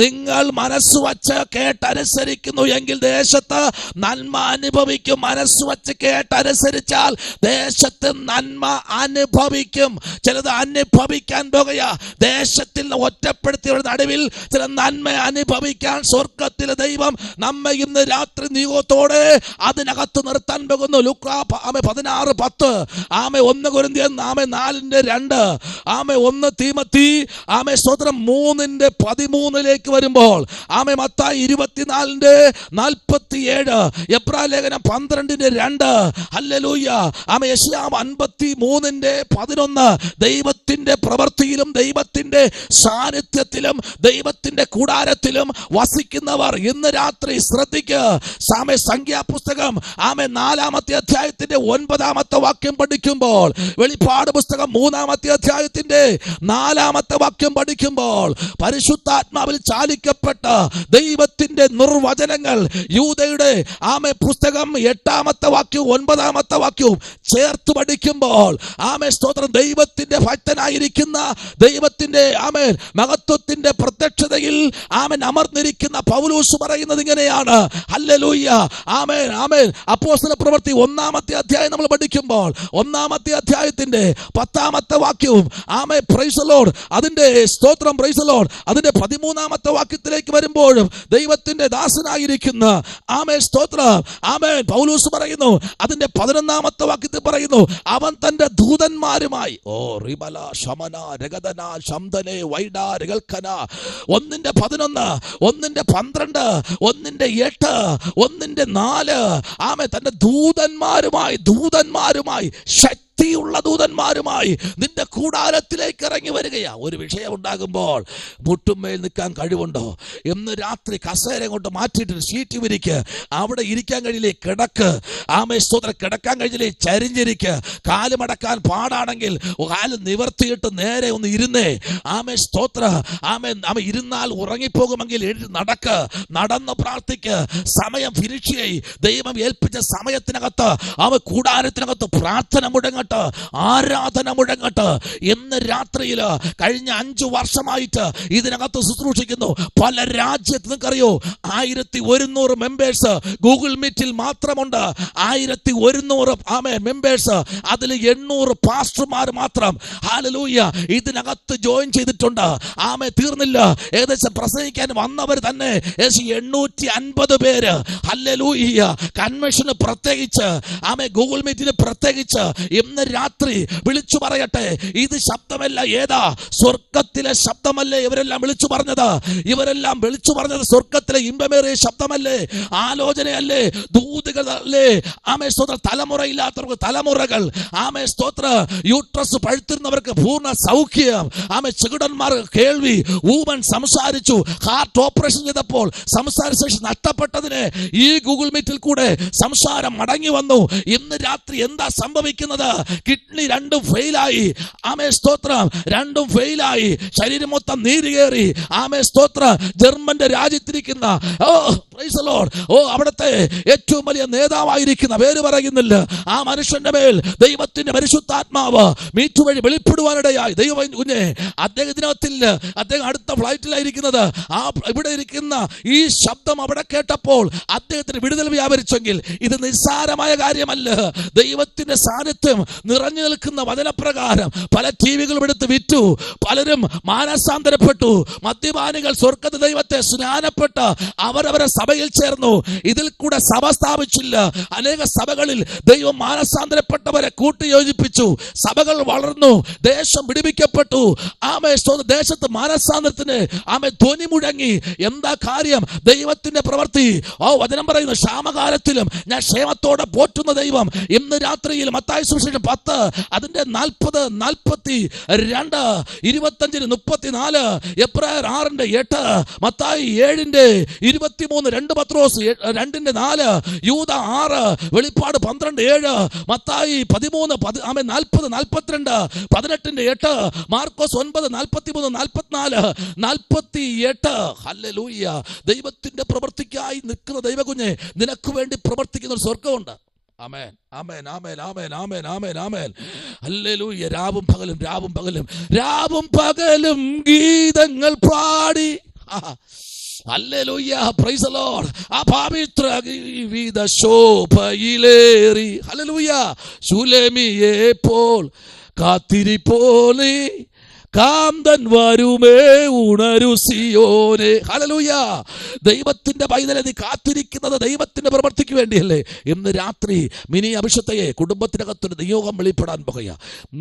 നിങ്ങൾ മനസ്സ് വച്ച് കേട്ടനുസരിക്കുന്നു എങ്കിൽ ദേശത്ത് നന്മ അനുഭവിക്കും. മനസ്സ് വച്ച് കേട്ടനുസരിച്ചാൽ ദേശത്ത് നന്മ അനുഭവിക്കും. ചിലത് അനുഭവിക്കാൻ പോകുകയാ. ദേശത്തിൽ ഒറ്റപ്പെടുത്തിയവരുടെ നടുവിൽ ചില നന്മ അനുഭവിക്കാൻ സ്വർഗത്തിലെ ദൈവം നമ്മെ ഇന്ന് രാത്രി നിയോഗത്തോടെ അതിനകത്ത് നിർത്താൻ പോകുന്നു. ലൂക്കാ 16:10. ആമേ 1 കൊരിന്ത്യർ 4:2. ആമേ 1 തീമോത്തി ആമേ സ്തോത്രം 3:13 വരുമ്പോൾ ആമേ മത്തായി 24:47. എബ്രായ ലേഖനം 12:2. ഹല്ലേലൂയ. ആമേ യെശയ്യാവ് 53:11. ദൈവത്തിന്റെ പ്രവൃത്തിയിലും ദൈവത്തിന്റെ സാന്നിധ്യത്തിലും ദൈവത്തിന്റെ കൂടാരത്തിലും വസിക്കുന്നവർ ഇന്ന് രാത്രി ശ്രദ്ധിക്കുക. ആമേ സംഖ്യാപുസ്തകം ആമേ 4-ാമത്തെ അധ്യായത്തിന്റെ 9-ാമത്തെ വാക്യം പഠിക്കുമ്പോൾ, വെളിപ്പാട് പുസ്തകം 3-ാമത്തെ അധ്യായത്തിന്റെ 4-ാമത്തെ വാക്യം പഠിക്കുമ്പോൾ പരിശുദ്ധാത്മാവിൽ ചാലിക്കപ്പെട്ട ദൈവത്തിന്റെ നിർവചനങ്ങൾ യൂദയുടെ ആമേ പുസ്തകം 8-ാമത്തെ വാക്യവും 9-ാമത്തെ വാക്യവും ചേർത്ത് പഠിക്കുമ്പോൾ ആമേ സ്തോത്രം ദൈവത്തിന്റെ ഭക്തനായിരിക്കുന്ന ദൈവത്തിന്റെ ആമേ മഹത്വത്തിന്റെ പ്രത്യക്ഷതയിൽ ആമേൻ അമർന്നിരിക്കുന്ന പൗലോസ് പറയുന്നത് ഇങ്ങനെയാണ്. ഹല്ലേലൂയ. ആമേൻ ആമേൻ. അപ്പോസ്തല പ്രവൃത്തി 1-ാമത്തെ അധ്യായം നമ്മൾ പഠിക്കുമ്പോൾ 1-ാമത്തെ അധ്യായത്തിന്റെ 10-ാമത്തെ വാക്യവും ആമേ പ്രൈസ് ദി ലോർഡ് അതിന്റെ സ്തോത്രം പ്രൈസ് ദി ലോർഡ് അതിന്റെ 13-ാമത്തെ വാക്യത്തിലേക്ക് വരുമ്പോഴും ദൈവത്തിന്റെ ദാസനായിരിക്കുന്ന ആമേ സ്തോത്രം ആമേൻ പൗലോസ് പറയുന്നു. അതിന്റെ 11-ാമത്തെ വാക്യത്തിൽ പറയുന്നു, അവൻ തന്റെ ദൂതന്മാരുമായി റിബല ശമന രഗദന ശംദനെ വൈഡ രഗൽഖന 1:11 1:12 1:8 1:4 ആമേ തന്റെ ദൂതന്മാരുമായി ശക്തിയുള്ള ദൂതന്മാരുമായി നിന്റെ കൂടാരത്തിലേക്ക് ഇറങ്ങി വരികയാ. ഒരു വിഷയം ഉണ്ടാകുമ്പോൾ മുട്ടുമേൽ നിൽക്കാൻ കഴിവുണ്ടോ? ഇന്ന് രാത്രി കസേര കൊണ്ട് മാറ്റിയിട്ട് ഷീറ്റ് വിരിക്ക്. അവിടെ ഇരിക്കാൻ കഴിയില്ലേ, കിടക്ക്. ആമേ സ്തോത്രം. കിടക്കാൻ കഴിയില്ലേ, ചരിഞ്ഞിരിക്ക്. കാല് മടക്കാൻ പാടാണെങ്കിൽ കാല് നിവർത്തിയിട്ട് നേരെ ഒന്ന് ഇരുന്നേ. ആമേ സ്തോത്ര. ആമേ ഇരുന്നാൽ ഉറങ്ങിപ്പോകുമെങ്കിൽ എഴുതി നടക്ക്. നടന്ന് പ്രാർത്ഥിക്ക്. സമയം ഫിനിഷ് ചെയ്യ്. ദൈവം ഏൽപ്പിച്ച സമയത്തിനകത്ത് കൂടാരത്തിനകത്ത് പ്രാർത്ഥന മുടങ്ങട്ടെ, ആരാധന മുടങ്ങട്ടെ. ഇന്ന് രാത്രിയിൽ കഴിഞ്ഞ 5 വർഷമായിട്ട് ഇതിനകത്ത് ശുശ്രൂഷിക്കുന്നു. പല രാജ്യത്ത് നിങ്ങൾക്കറിയോ 1100 മെമ്പേഴ്സ് ഗൂഗിൾ മീറ്റിൽ മാത്രമുണ്ട്. 1100 ആമേ മെമ്പേഴ്സ്. അതിൽ 800 പാസ്റ്റർമാർ മാത്രം. ഹല്ലേലൂയ. ഇതിനകത്ത് ജോയിൻ ചെയ്തിട്ടുണ്ട്. ആമേ തീർന്നില്ല. ഏകദേശം പ്രസംഗിക്കാൻ വന്നവർ തന്നെ 850 പേര്. ഹല്ലേലൂയ. കൺവെൻഷന് പ്രത്യേകിച്ച് ആമേ ഗൂഗിൾ മീറ്റിന് പ്രത്യേകിച്ച് ഇന്ന് രാത്രി വിളിച്ചു പറയട്ടെ, ഇത് ശബ്ദമല്ല. ഏതാ? സ്വർഗത്തിലെ ശബ്ദമല്ലേ ഇവരെല്ലാം വിളിച്ചു പറഞ്ഞത്? ഇവരെല്ലാം വിളിച്ചു പറഞ്ഞത് സ്വർഗത്തിലെ ഇമ്പമേറിയ ശബ്ദമല്ലേ? ആലോചനയല്ലേ? ദൂതുകളല്ലേ? ആമേ സ്തോത്ര. തലമുറയില്ലാത്തവർക്ക് തലമുറകൾ. ആമേ സ്തോത്ര. യൂട്രസ് പഴുത്തിരുന്നവർക്ക് പൂർണ്ണ സൗഖ്യം. ആമേ ചെകിടന്മാർ കേൾവി. ഊമൻ സംസാരിച്ചു. ഹാർട്ട് ഓപ്പറേഷൻ ചെയ്തപ്പോൾ സംസാരശേഷി നഷ്ടപ്പെട്ടതിന് ഈ ഗൂഗിൾ മീറ്റിൽ കൂടെ സംസാരം മടങ്ങി വന്നു. ഇന്ന് രാത്രി എന്താ സംഭവിക്കുന്നത്? കിഡ്നി 2 ഫെയിലായി. ആമേ സ്തോത്രം. 2 ഫെയിലായി. ശരീരം മൊത്തം നീര് കയറി. ആമേ സ്തോത്ര. ജർമ്മന്റെ രാജ്യത്തിരിക്കുന്ന പ്രൈസ് ദി ലോർഡ് അവിടുത്തെ ഏറ്റവും ഏറ്റവും വലിയ നേതാവായിരിക്കുന്ന, പേര് പറയുന്നില്ല, ആ മനുഷ്യന്റെ മേൽ ദൈവത്തിന്റെ പരിശുദ്ധാത്മാവ് മീറ്റ് വഴി വെളിപ്പെടുവാനിടയായി. ദൈവം കുഞ്ഞെ, അദ്ദേഹത്തിനകത്തിൽ അദ്ദേഹം അടുത്ത ഫ്ലൈറ്റിലായിരിക്കുന്നത്. ആ ഇവിടെ ഇരിക്കുന്ന ഈ ശബ്ദം അവിടെ കേട്ടപ്പോൾ അദ്ദേഹത്തിന് വിടുതൽ വ്യാപരിച്ചെങ്കിൽ ഇത് നിസ്സാരമായ കാര്യമല്ല. ദൈവത്തിന്റെ സാന്നിധ്യം നിറഞ്ഞു നിൽക്കുന്ന വചനപ്രകാരം പല ടിവികളും എടുത്ത് വിറ്റു, പലരും മാനസാന്തരപ്പെട്ടു, മദ്യപാനികൾ സ്വർഗ്ഗ ദൈവത്തെ സ്നാനപ്പെട്ട് അവരവരെ സഭയിൽ ചേർന്നു. ഇതിൽ കൂടെ സഭ സ്ഥാപിച്ചില്ല. അനേക സഭകളിൽ ദൈവം മാനസാന്തരപ്പെട്ടവരെ കൂട്ടിയോജിപ്പിച്ചു, സഭകൾ വളർന്നു, ദേശം പിടിപ്പിക്കപ്പെട്ടു. ആമേ ദേശത്ത് മാനസാന്തരത്തിന് ആമേ ധ്വനി മുഴങ്ങി. എന്താ കാര്യം? ദൈവത്തിന്റെ പ്രവൃത്തി. വചനം പറയുന്നു, ക്ഷാമകാലത്തിലും ഞാൻ ക്ഷേമത്തോടെ പോറ്റുന്ന ദൈവം. ഇന്ന് രാത്രിയിൽ മത്തായി സുവിശേഷം 10 അതിന്റെ 40, 42, 25, 34, എബ്രായർ 6:8, മത്തായി 7:23, 2 പത്രോസ് 2:4, യൂദ 6, വെളിപ്പാട് 12:7, മത്തായി 13, 40, 42, 18:8, മാർക്കോസ് 9, 43, 44, 48. ഹല്ലേലൂയ. ദൈവത്തിന്റെ പ്രവൃത്തിക്കായി നിൽക്കുന്ന ദൈവകുഞ്ഞെ, നിനക്ക് വേണ്ടി പ്രവർത്തിക്കുന്ന ഒരു സ്വർഗ്ഗമുണ്ട്. ആമേൻ, ആമേൻ, ആമേൻ, ആമേൻ, ആമേൻ, ആമേൻ, ആമേൻ. ഹല്ലേലൂയ. രാവും പകലും, രാവും പകലും, രാവും പകലും ഗീതങ്ങൾ പാടി. Hallelujah, praise the Lord. ആ പവിത്ര ജീവിത ശോഭയിലേറി. ഹല്ലേലൂയ. ശൂലേമിയെ പോൽ കാത്തിരിപ്പോനെ കാന്തൻ വരുമേ ഉണരു സിയോനെ. ഹല്ലേലൂയ. ദൈവത്തിന്റെ പൈതലെ, നീ കാത്തിരിക്കുന്നത് ദൈവത്തിന്റെ പ്രവൃത്തിക്ക് വേണ്ടിയല്ലേ? ഇന്ന് രാത്രി മിനി അഭിഷത്തേയെ കുടുംബത്തിനകത്തൊരു നിയോഗം വെളിപ്പെടാൻ പോകുക.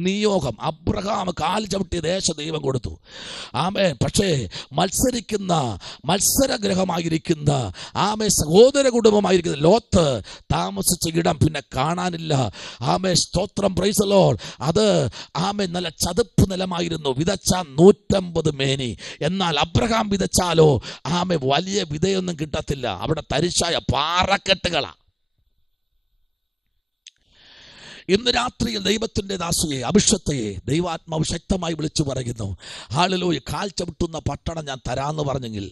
നിയോഗം. അബ്രഹാം കാൽ ചവിട്ടിയ ദേശം ദൈവം കൊടുത്തു. ആമേൻ. പക്ഷേ മത്സരിക്കുന്ന, മത്സരഗ്രഹമായിരിക്കുന്ന, ആമേ സഹോദര കുടുംബമായിരിക്കുന്ന ലോത്ത് താമസിച്ച ഇടം പിന്നെ കാണാനില്ല. ആമേ സ്തോത്രം, പ്രൈസ് ദി ലോർഡ്. അത് ആമേ നല്ല ചതുപ്പ് നിലമായിരുന്നു. വിതച്ച 150 മേനി. എന്നാൽ അബ്രഹാം വിതച്ചാലോ ആമേ വലിയ വിതയൊന്നും കിട്ടത്തില്ല. അവിടെ തരിശായ പാറക്കെട്ടുകളാ. ഇന്ന് രാത്രിയിൽ ദൈവത്തിന്റെ ദാസിയെ, അഭിഷത്തേയെ ദൈവാത്മാവ് ശക്തമായി വിളിച്ചു പറയുന്നു. ഹല്ലേലൂയ. കാൽ ചവിട്ടുന്ന പട്ടണം ഞാൻ തരാമെന്ന് പറഞ്ഞെങ്കിൽ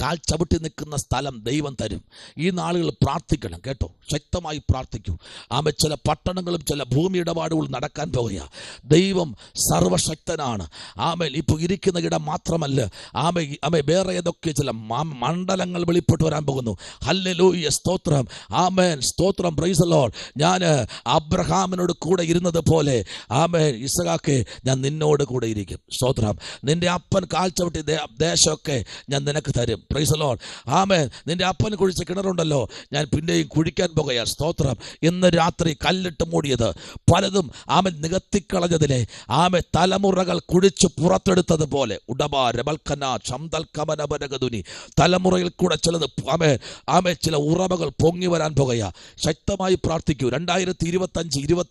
കാൽ ചവിട്ടി നിൽക്കുന്ന സ്ഥലം ദൈവം തരും. ഈ നാളുകൾ പ്രാർത്ഥിക്കണം കേട്ടോ, ശക്തമായി പ്രാർത്ഥിക്കൂ. ആമേ ചില പട്ടണങ്ങളും ചില ഭൂമി ഇടപാടുകളും നടക്കാൻ പോകുക. ദൈവം സർവശക്തനാണ്. ആമേ ഇപ്പോൾ ഇരിക്കുന്ന ഇടം മാത്രമല്ല, ആമേ വേറെ ഏതൊക്കെ ചില മണ്ഡലങ്ങൾ വെളിപ്പെട്ട് വരാൻ പോകുന്നു. ഹല്ലേലൂയ, സ്തോത്രം, ആമേൻ, സ്തോത്രം, പ്രൈസ് ദി ലോർഡ്. ഞാൻ അബ്രഹാമിനോട് കൂടെ ഇരുന്നത് പോലെ ആമേൻ ഇസഹാക്കേ, ഞാൻ നിന്നോട് കൂടെ ഇരിക്കും. സ്തോത്രം. നിന്റെ അപ്പൻ കാൽ ചവിട്ടി ദേശമൊക്കെ ഞാൻ നിനക്ക് തരും. Praise the Lord. ആമേൻ. നിന്റെ അപ്പൻ കുഴിച്ച കിണറുണ്ടല്ലോ, ഞാൻ പിന്നെയും കുഴിക്കാൻ പോകുകയാണ്. സ്തോത്രം. ഇന്ന് രാത്രി കല്ലിട്ട് മൂടിയത് പലതും ആമേൻ നികത്തിക്കളഞ്ഞതിലെ ആമേ തലമുറകൾ കുഴിച്ചു പുറത്തെടുത്തതുപോലെ തലമുറയിൽ കൂടെ ചിലത് ആമേ ചില ഉറവകൾ പൊങ്ങി വരാൻ പോകുക. ശക്തമായി പ്രാർത്ഥിക്കൂ. 2025, 26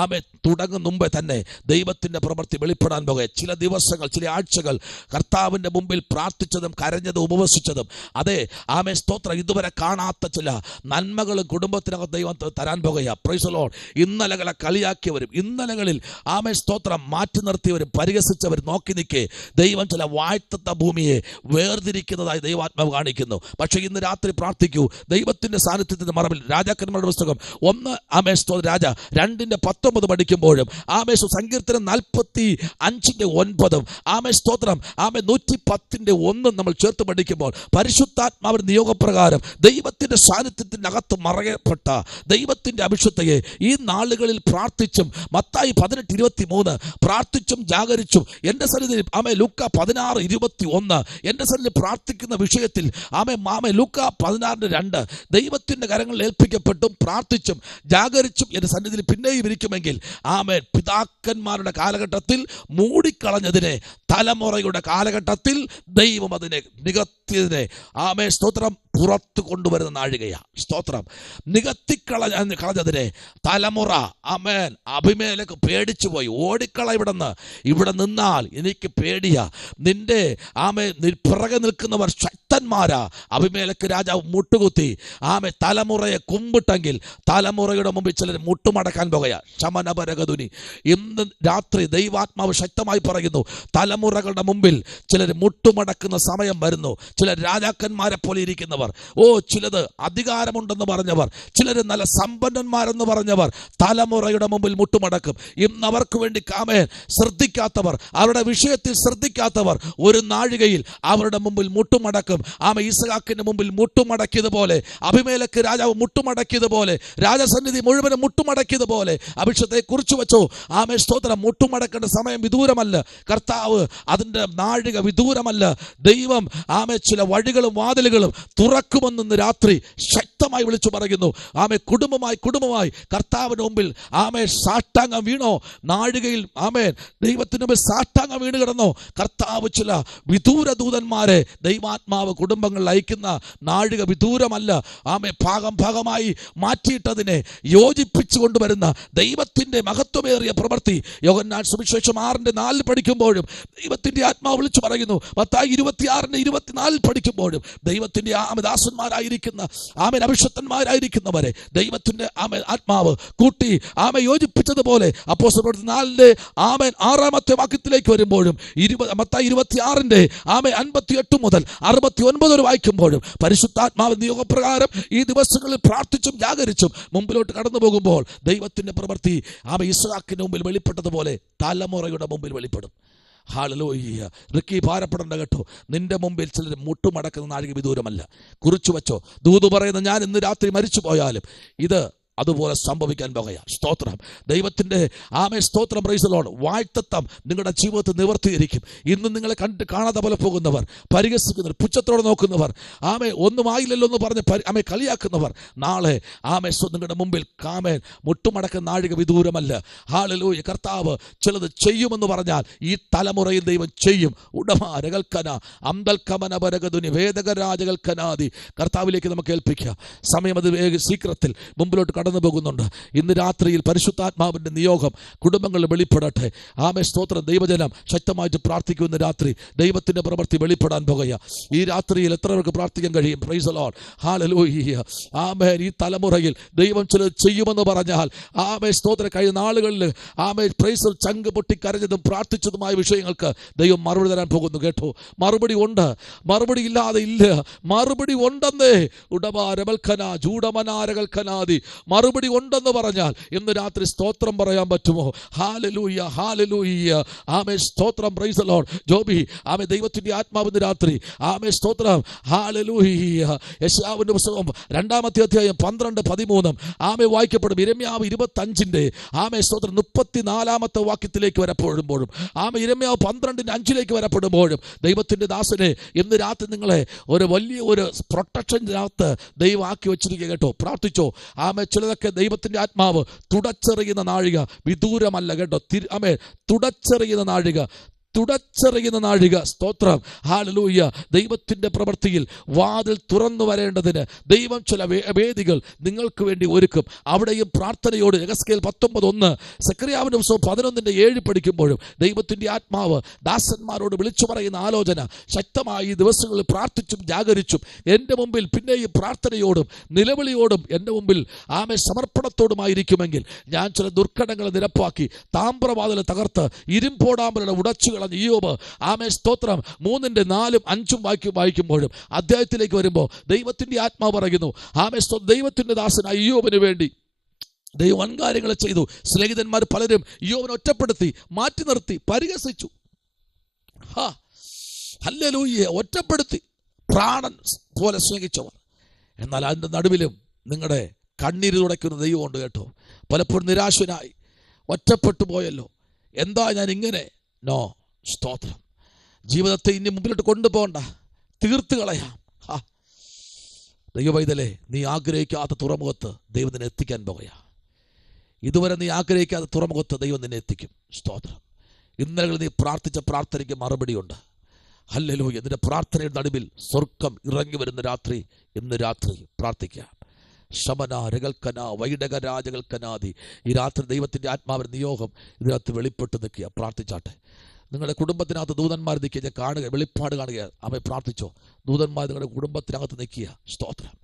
ആമേ തുടങ്ങും മുമ്പേ തന്നെ ദൈവത്തിന്റെ പ്രവൃത്തി വെളിപ്പെടാൻ പോകുക. ചില ദിവസങ്ങൾ, ചില ആഴ്ചകൾ കർത്താവിന്റെ മുമ്പിൽ പ്രാർത്ഥിച്ചതും കരഞ്ഞതും ഉപവസിച്ചതും, അതെ ആമേ സ്തോത്രം, ഇതുവരെ കാണാത്ത ചില നന്മകളും കുടുംബത്തിനകത്ത് ദൈവം തരാൻ പോകുക. Praise the Lord. ഇന്നലകളെ കളിയാക്കിയവരും, ഇന്നലകളിൽ ആമേ സ്തോത്രം മാറ്റി നിർത്തിയവരും പരിഹസിച്ചവരും നോക്കി നിൽക്കേ ദൈവം ചില വാഴ്ത്തത്ത ഭൂമിയെ വേർതിരിക്കുന്നതായി ദൈവാത്മാവ് കാണിക്കുന്നു. പക്ഷേ ഇന്ന് രാത്രി പ്രാർത്ഥിക്കൂ. ദൈവത്തിന്റെ സാന്നിധ്യത്തിന്റെ മറവിൽ രാജാക്കന്മാരുടെ പുസ്തകം 1 ആമേ സ്തോത്രം രാജ 2:19 പഠിക്കുമ്പോഴും ആമേ സങ്കീർത്തനം 45:9 ആമേ സ്തോത്രം ആമേ 110:1 നമ്മൾ ചേർത്ത് പഠിക്കുമ്പോൾ പരിശുദ്ധാത്മാവിന്റെ നിയോഗപ്രകാരം ദൈവത്തിന്റെ സാന്നിധ്യത്തിനകത്ത് മറയപ്പെട്ട ദൈവത്തിന്റെ അഭിഷേകത്തെ ഈ നാളുകളിൽ പ്രാർത്ഥിച്ചും മത്തായി 18:23 പ്രാർത്ഥിച്ചും ജാഗരിച്ചും എൻ്റെ സന്നിധിയിൽ ആമേ ലൂക്ക 16:21 എൻ്റെ സന്നിധിയിൽ പ്രാർത്ഥിക്കുന്ന വിഷയത്തിൽ ആമേ ലൂക്ക 16:2 ദൈവത്തിന്റെ കരങ്ങളിൽ ഏൽപ്പിക്കപ്പെട്ടും പ്രാർത്ഥിച്ചും ജാഗരിച്ചും എൻ്റെ സന്നിധിയിൽ പിന്നെയും ഇരിക്കുമെങ്കിൽ ആമേ പിതാക്കന്മാരുടെ കാലഘട്ടത്തിൽ മൂടിക്കളഞ്ഞതിനെ തലമുറയുടെ കാലഘട്ടത്തിൽ ദൈവം അതിനെ നികത്തിയതിനെ ആമേ സ്തോത്രം പുറത്തു കൊണ്ടുവരുന്ന നാഴികയാ. സ്തോത്രം. കളഞ്ഞതിനെ തലമുറ ആമേൻ അഭിമേലേക്ക് പേടിച്ചു പോയി. ഓടിക്കള ഇവിടെ നിന്നാൽ എനിക്ക് പേടിയാ. നിന്റെ ആമേ പിറകെ നിൽക്കുന്നവർ ശക്തന്മാരാ. അഭിമേലേക്ക് രാജാവ് മുട്ടുകുത്തി ആമേ തലമുറയെ കുമ്പിട്ടെങ്കിൽ തലമുറയുടെ മുമ്പിൽ ചിലർ മുട്ടുമടക്കാൻ പോകുക. ശമനപരകതുനി. ഇന്ന് രാത്രി ദൈവാത്മാവ് ശക്തമായി പറയുന്നു, തലമുറകളുടെ മുമ്പിൽ ചിലർ മുട്ടുമടക്കുന്ന സമയം വരുന്നു. ചിലർ രാജാക്കന്മാരെ പോലെ ഇരിക്കുന്നവർ പറഞ്ഞവർ, ചിലത് അധികാരമുണ്ടെന്ന് പറഞ്ഞവർ, ചിലർ നല്ല സമ്പന്നന്മാരെന്ന് പറഞ്ഞവർ തലമുറയുടെ മുമ്പിൽ മുട്ടുമടക്കും. ഇന്ന് അവർക്ക് വേണ്ടി ശ്രദ്ധിക്കാത്തവർ, അവരുടെ വിഷയത്തിൽ ശ്രദ്ധിക്കാത്തവർ ഒരു നാഴികയിൽ അവരുടെ മുമ്പിൽ മുട്ടുമടക്കും. ഇസ്ഹാക്കിന്റെ മുമ്പിൽ മുട്ടുമടക്കിയതുപോലെ, അബീമേലെക്ക് രാജാവ് മുട്ടുമടക്കിയതുപോലെ, രാജസന്നിധി മുഴുവനും മുട്ടുമടക്കിയതുപോലെ അഭിഷേകത്തെ കുറിച്ച് വെച്ചോ. സ്തോത്രം. മുട്ടുമടക്കേണ്ട സമയം വിദൂരമല്ല. കർത്താവ് അതിൻ്റെ നാഴിക വിദൂരമല്ല. ദൈവം ചില വഴികളും വാതിലുകളും തുറക്കുമെന്ന് രാത്രി ശക്തമായി വിളിച്ചു പറയുന്നു. കുടുംബമായി കർത്താവിന് മുമ്പിൽ സാഷ്ടാംഗം വീണോ? നാഴികയിൽ ദൈവത്തിന് മുമ്പിൽ സാഷ്ടാംഗം വീണ് കിടന്നോ? കർത്താവ് ചില വിദൂര ദൂതന്മാരെ ദൈവാത്മാവ് കുടുംബങ്ങളിൽ അയക്കുന്ന നാഴിക വിദൂരമല്ല. ഭാഗമായി മാറ്റിയിട്ടതിനെ യോജിപ്പിച്ചു കൊണ്ടുവരുന്ന ദൈവത്തിന്റെ മഹത്വമേറിയ പ്രവൃത്തി യോഹന്നാൻ സുവിശേഷം 6:4 പഠിക്കുമ്പോഴും ദൈവത്തിന്റെ ആത്മാവ് വിളിച്ചു പറയുന്നു. മത്തായി 26:24 പഠിക്കുമ്പോഴും ദൈവത്തിന്റെ ദാസന്മാരായിരിക്കുന്ന അഭിഷക്തന്മാരായിരിക്കുന്നവരെ ദൈവത്തിന്റെ ആത്മാവ് കൂട്ടി യോജിപ്പിച്ചതുപോലെ അപ്പോസ്തലപ്രവൃത്തി 4:6 വാക്യത്തിലേക്ക് വരുമ്പോഴും മത്തായി 26:58 മുതൽ 69 വരെ വായിക്കുമ്പോഴും പരിശുദ്ധാത്മാവ് നിയോഗപ്രകാരം ഈ ദിവസങ്ങളിൽ പ്രാർത്ഥിച്ചും ജാഗരിച്ചും മുമ്പിലോട്ട് കടന്നു പോകുമ്പോൾ ദൈവത്തിന്റെ പ്രവൃത്തി ഇസ്ഹാക്കിന്റെ മുമ്പിൽ വെളിപ്പെട്ടതുപോലെ തലമുറയുടെ മുമ്പിൽ വെളിപ്പെടും. ഹല്ലേലൂയ. റിക്കി ഭാരപ്പെടേണ്ട കേട്ടോ. നിന്റെ മുമ്പിൽ ചിലർ മുട്ടുമടക്കുന്ന നാഴിക വിദൂരമല്ല. കുറിച്ചു വെച്ചോ. ദൂത് പറയുന്ന ഞാൻ ഇന്ന് രാത്രി മരിച്ചു പോയാലും ഇത് അതുപോലെ സംഭവിക്കാൻ പോകുക. സ്തോത്രം. ദൈവത്തിന്റെ സ്തോത്രം. Praise the Lord. വാഴ്ത്തത്തം നിങ്ങളുടെ ജീവിതത്തിൽ നിവർത്തിയിരിക്കും. ഇന്ന് നിങ്ങളെ കാണാതെ പോലെ പോകുന്നവർ, പരിഹസിക്കുന്നവർ, പുച്ഛത്തോടെ നോക്കുന്നവർ, ഒന്നും ആയില്ലല്ലോ എന്ന് പറഞ്ഞ് കളിയാക്കുന്നവർ നാളെ നിങ്ങളുടെ മുമ്പിൽ മുട്ടുമടക്കുന്ന നാഴിക വിദൂരമല്ല. ഹല്ലേലൂയ. കർത്താവ് ചിലത് ചെയ്യുമെന്ന് പറഞ്ഞാൽ ഈ തലമുറയിൽ ദൈവം ചെയ്യും. ഉടമാരകൽക്കന അന്തൽക്കമന പരകതുനി വേദകരാജകൽക്കനാദി കർത്താവിലേക്ക് നമുക്ക് ഏൽപ്പിക്കാം. സമയം അത് സീക്രത്തിൽ മുമ്പിലോട്ട് കടന്നു പോകുന്നുണ്ട്. ഇന്ന് രാത്രിയിൽ പരിശുദ്ധാത്മാവിന്റെ നിയോഗം കുടുംബങ്ങളിൽ വെളിപ്പെടട്ടെ. സ്തോത്രം. ദൈവജനം ശക്തമായിട്ട് പ്രാർത്ഥിക്കുന്ന രാത്രി ദൈവത്തിന്റെ പ്രവൃത്തി വെളിപ്പെടാൻ പോകുക. ഈ രാത്രിയിൽ എത്ര പേർക്ക് പ്രാർത്ഥിക്കാൻ കഴിയും? Price the Lord. ഹല്ലേലൂയ. ഈ തലമുറയിൽ ദൈവം ചിലത് ചെയ്യുമെന്ന് പറഞ്ഞാൽ സ്തോത്രം. കഴിഞ്ഞ നാളുകളിൽ പ്രൈസ് ചങ്ക് പൊട്ടി കരഞ്ഞതും പ്രാർത്ഥിച്ചതുമായ വിഷയങ്ങൾക്ക് ദൈവം മറുപടി തരാൻ പോകുന്നു കേട്ടോ. മറുപടി ഉണ്ട്. മറുപടി ഇല്ലാതെ ഇല്ല. മറുപടി ഉണ്ടെന്നേ. ഉടമാരകൽക്കന ജൂഡമനാരകൽക്കനാദി മറുപടി ഉണ്ടെന്ന് പറഞ്ഞാൽ ഇന്ന് രാത്രി സ്തോത്രം പറയാൻ പറ്റുമോ? ഹല്ലേലൂയ. ഹല്ലേലൂയ. സ്തോത്രം. Praise the Lord. ജോബി ദൈവത്തിന്റെ ആത്മാവിന്റെ രാത്രി സ്തോത്രം. ഹല്ലേലൂയ. യെശയ്യാവിന്റെ പുസ്തകം 2-ാമത്തെ അധ്യായം 12-13 വായിക്കപ്പെടും. യിരെമ്യാവ് 25 സ്തോത്രം 34-ാമത്തെ വാക്യത്തിലേക്ക് വരപ്പെടുമ്പോഴും യിരെമ്യാവ് 12:5 വരപ്പെടുമ്പോഴും ദൈവത്തിന്റെ ദാസനെ ഇന്ന് രാത്രി നിങ്ങളെ ഒരു വലിയ ഒരു പ്രൊട്ടക്ഷനകത്ത് ദൈവം ആക്കി വെച്ചിരിക്കുക കേട്ടോ. പ്രാർത്ഥിച്ചോ. ചിലതൊക്കെ ദൈവത്തിന്റെ ആത്മാവ് തുടച്ചെറിയുന്ന നാഴിക വിദൂരമല്ല കേട്ടോ. തുടച്ചെറിയുന്ന നാഴിക, തുടച്ചെറിയുന്ന നാഴിക. സ്തോത്രം. ഹല്ലേലൂയ. ദൈവത്തിന്റെ പ്രവൃത്തിയിൽ വാതിൽ തുറന്നു വരേണ്ടതിന് ദൈവം ചില വേദികൾ നിങ്ങൾക്ക് വേണ്ടി ഒരുക്കും. അവിടെയും പ്രാർത്ഥനയോട് യെഹെസ്കേൽ 19:1 സെക്കറിയാവിന്റെ പുസ്തകം 11:7 പഠിക്കുമ്പോഴും ദൈവത്തിന്റെ ആത്മാവ് ദാസന്മാരോട് വിളിച്ചു പറയുന്ന ആലോചന ശക്തമായി ഈ ദിവസങ്ങളിൽ പ്രാർത്ഥിച്ചും ജാഗരിച്ചും എൻ്റെ മുമ്പിൽ പിന്നെയും പ്രാർത്ഥനയോടും നിലവിളിയോടും എൻ്റെ മുമ്പിൽ സമർപ്പണത്തോടുമായിരിക്കുമെങ്കിൽ ഞാൻ ചില ദുർഘടങ്ങളെ നിരപ്പാക്കി താമ്രവാതിൽ തകർത്ത് ഇരുമ്പോടാമ്പലുടെ ഉടച്ചുകൾ ഇയ്യോബ് സ്തോത്രം 3-4-5 വായിക്കുമ്പോഴും അധ്യായത്തിലേക്ക് വരുമ്പോൾ ദൈവത്തിന്റെ ആത്മാവ് പറയുന്നു ദൈവത്തിന്റെ ദാസനായ ഇയ്യോബിന് വേണ്ടി ദൈവം വൻകാര്യങ്ങൾ ചെയ്തു. സ്നേഹിതന്മാർ പലരും ഇയ്യോബിനെ ഒറ്റപ്പെടുത്തി, മാറ്റി നിർത്തി, പരിഹസിച്ചു. ഹല്ലേലൂയ. ഒറ്റപ്പെടുത്തി, പ്രാണൻ പോലെ സ്നേഹിച്ചവർ. എന്നാൽ അതിൻ്റെ നടുവിലും നിങ്ങളുടെ കണ്ണീര് തുടയ്ക്കുന്ന ദൈവമുണ്ട് കേട്ടോ. പലപ്പോഴും നിരാശനായി ഒറ്റപ്പെട്ടു പോയല്ലോ, എന്താ ഞാൻ ഇങ്ങനെ? നോ. സ്തോത്രം. ജീവിതത്തെ ഇനി മുമ്പിലോട്ട് കൊണ്ടുപോകണ്ട, തീർത്ത് കളയാം. ദൈവവൈതലേ, നീ ആഗ്രഹിക്കാത്ത തുറമുഖത്ത് ദൈവം നിന്നെ എത്തിക്കാൻ പോകുക. ഇതുവരെ നീ ആഗ്രഹിക്കാത്ത തുറമുഖത്ത് ദൈവം നിന്നെ എത്തിക്കും. സ്തോത്രം. ഇന്നലെ നീ പ്രാർത്ഥിച്ച പ്രാർത്ഥനയ്ക്ക് മറുപടിയുണ്ട്. ഹല്ലേലൂയ. ഇതിന്റെ പ്രാർത്ഥനയുടെ നടുവിൽ സ്വർഗം ഇറങ്ങി വരുന്ന രാത്രി ഇന്ന് രാത്രി പ്രാർത്ഥിക്കാം. ശമന രകൽക്കന വൈഡകരാജകൽക്കനാദി. ഈ രാത്രി ദൈവത്തിന്റെ ആത്മാവിന്റെ നിയോഗം ഇതിനകത്ത് വെളിപ്പെട്ട് നിൽക്കുക. പ്രാർത്ഥിച്ചാട്ടെ. നിങ്ങളുടെ കുടുംബത്തിനകത്ത് ദൂതന്മാർ നിൽക്കുക. കാണുക, വെളിപ്പാട് കാണുക. പ്രാർത്ഥിച്ചോ. ദൂതന്മാർ നിങ്ങളുടെ കുടുംബത്തിനകത്ത് നിൽക്കുക. സ്തോത്രം.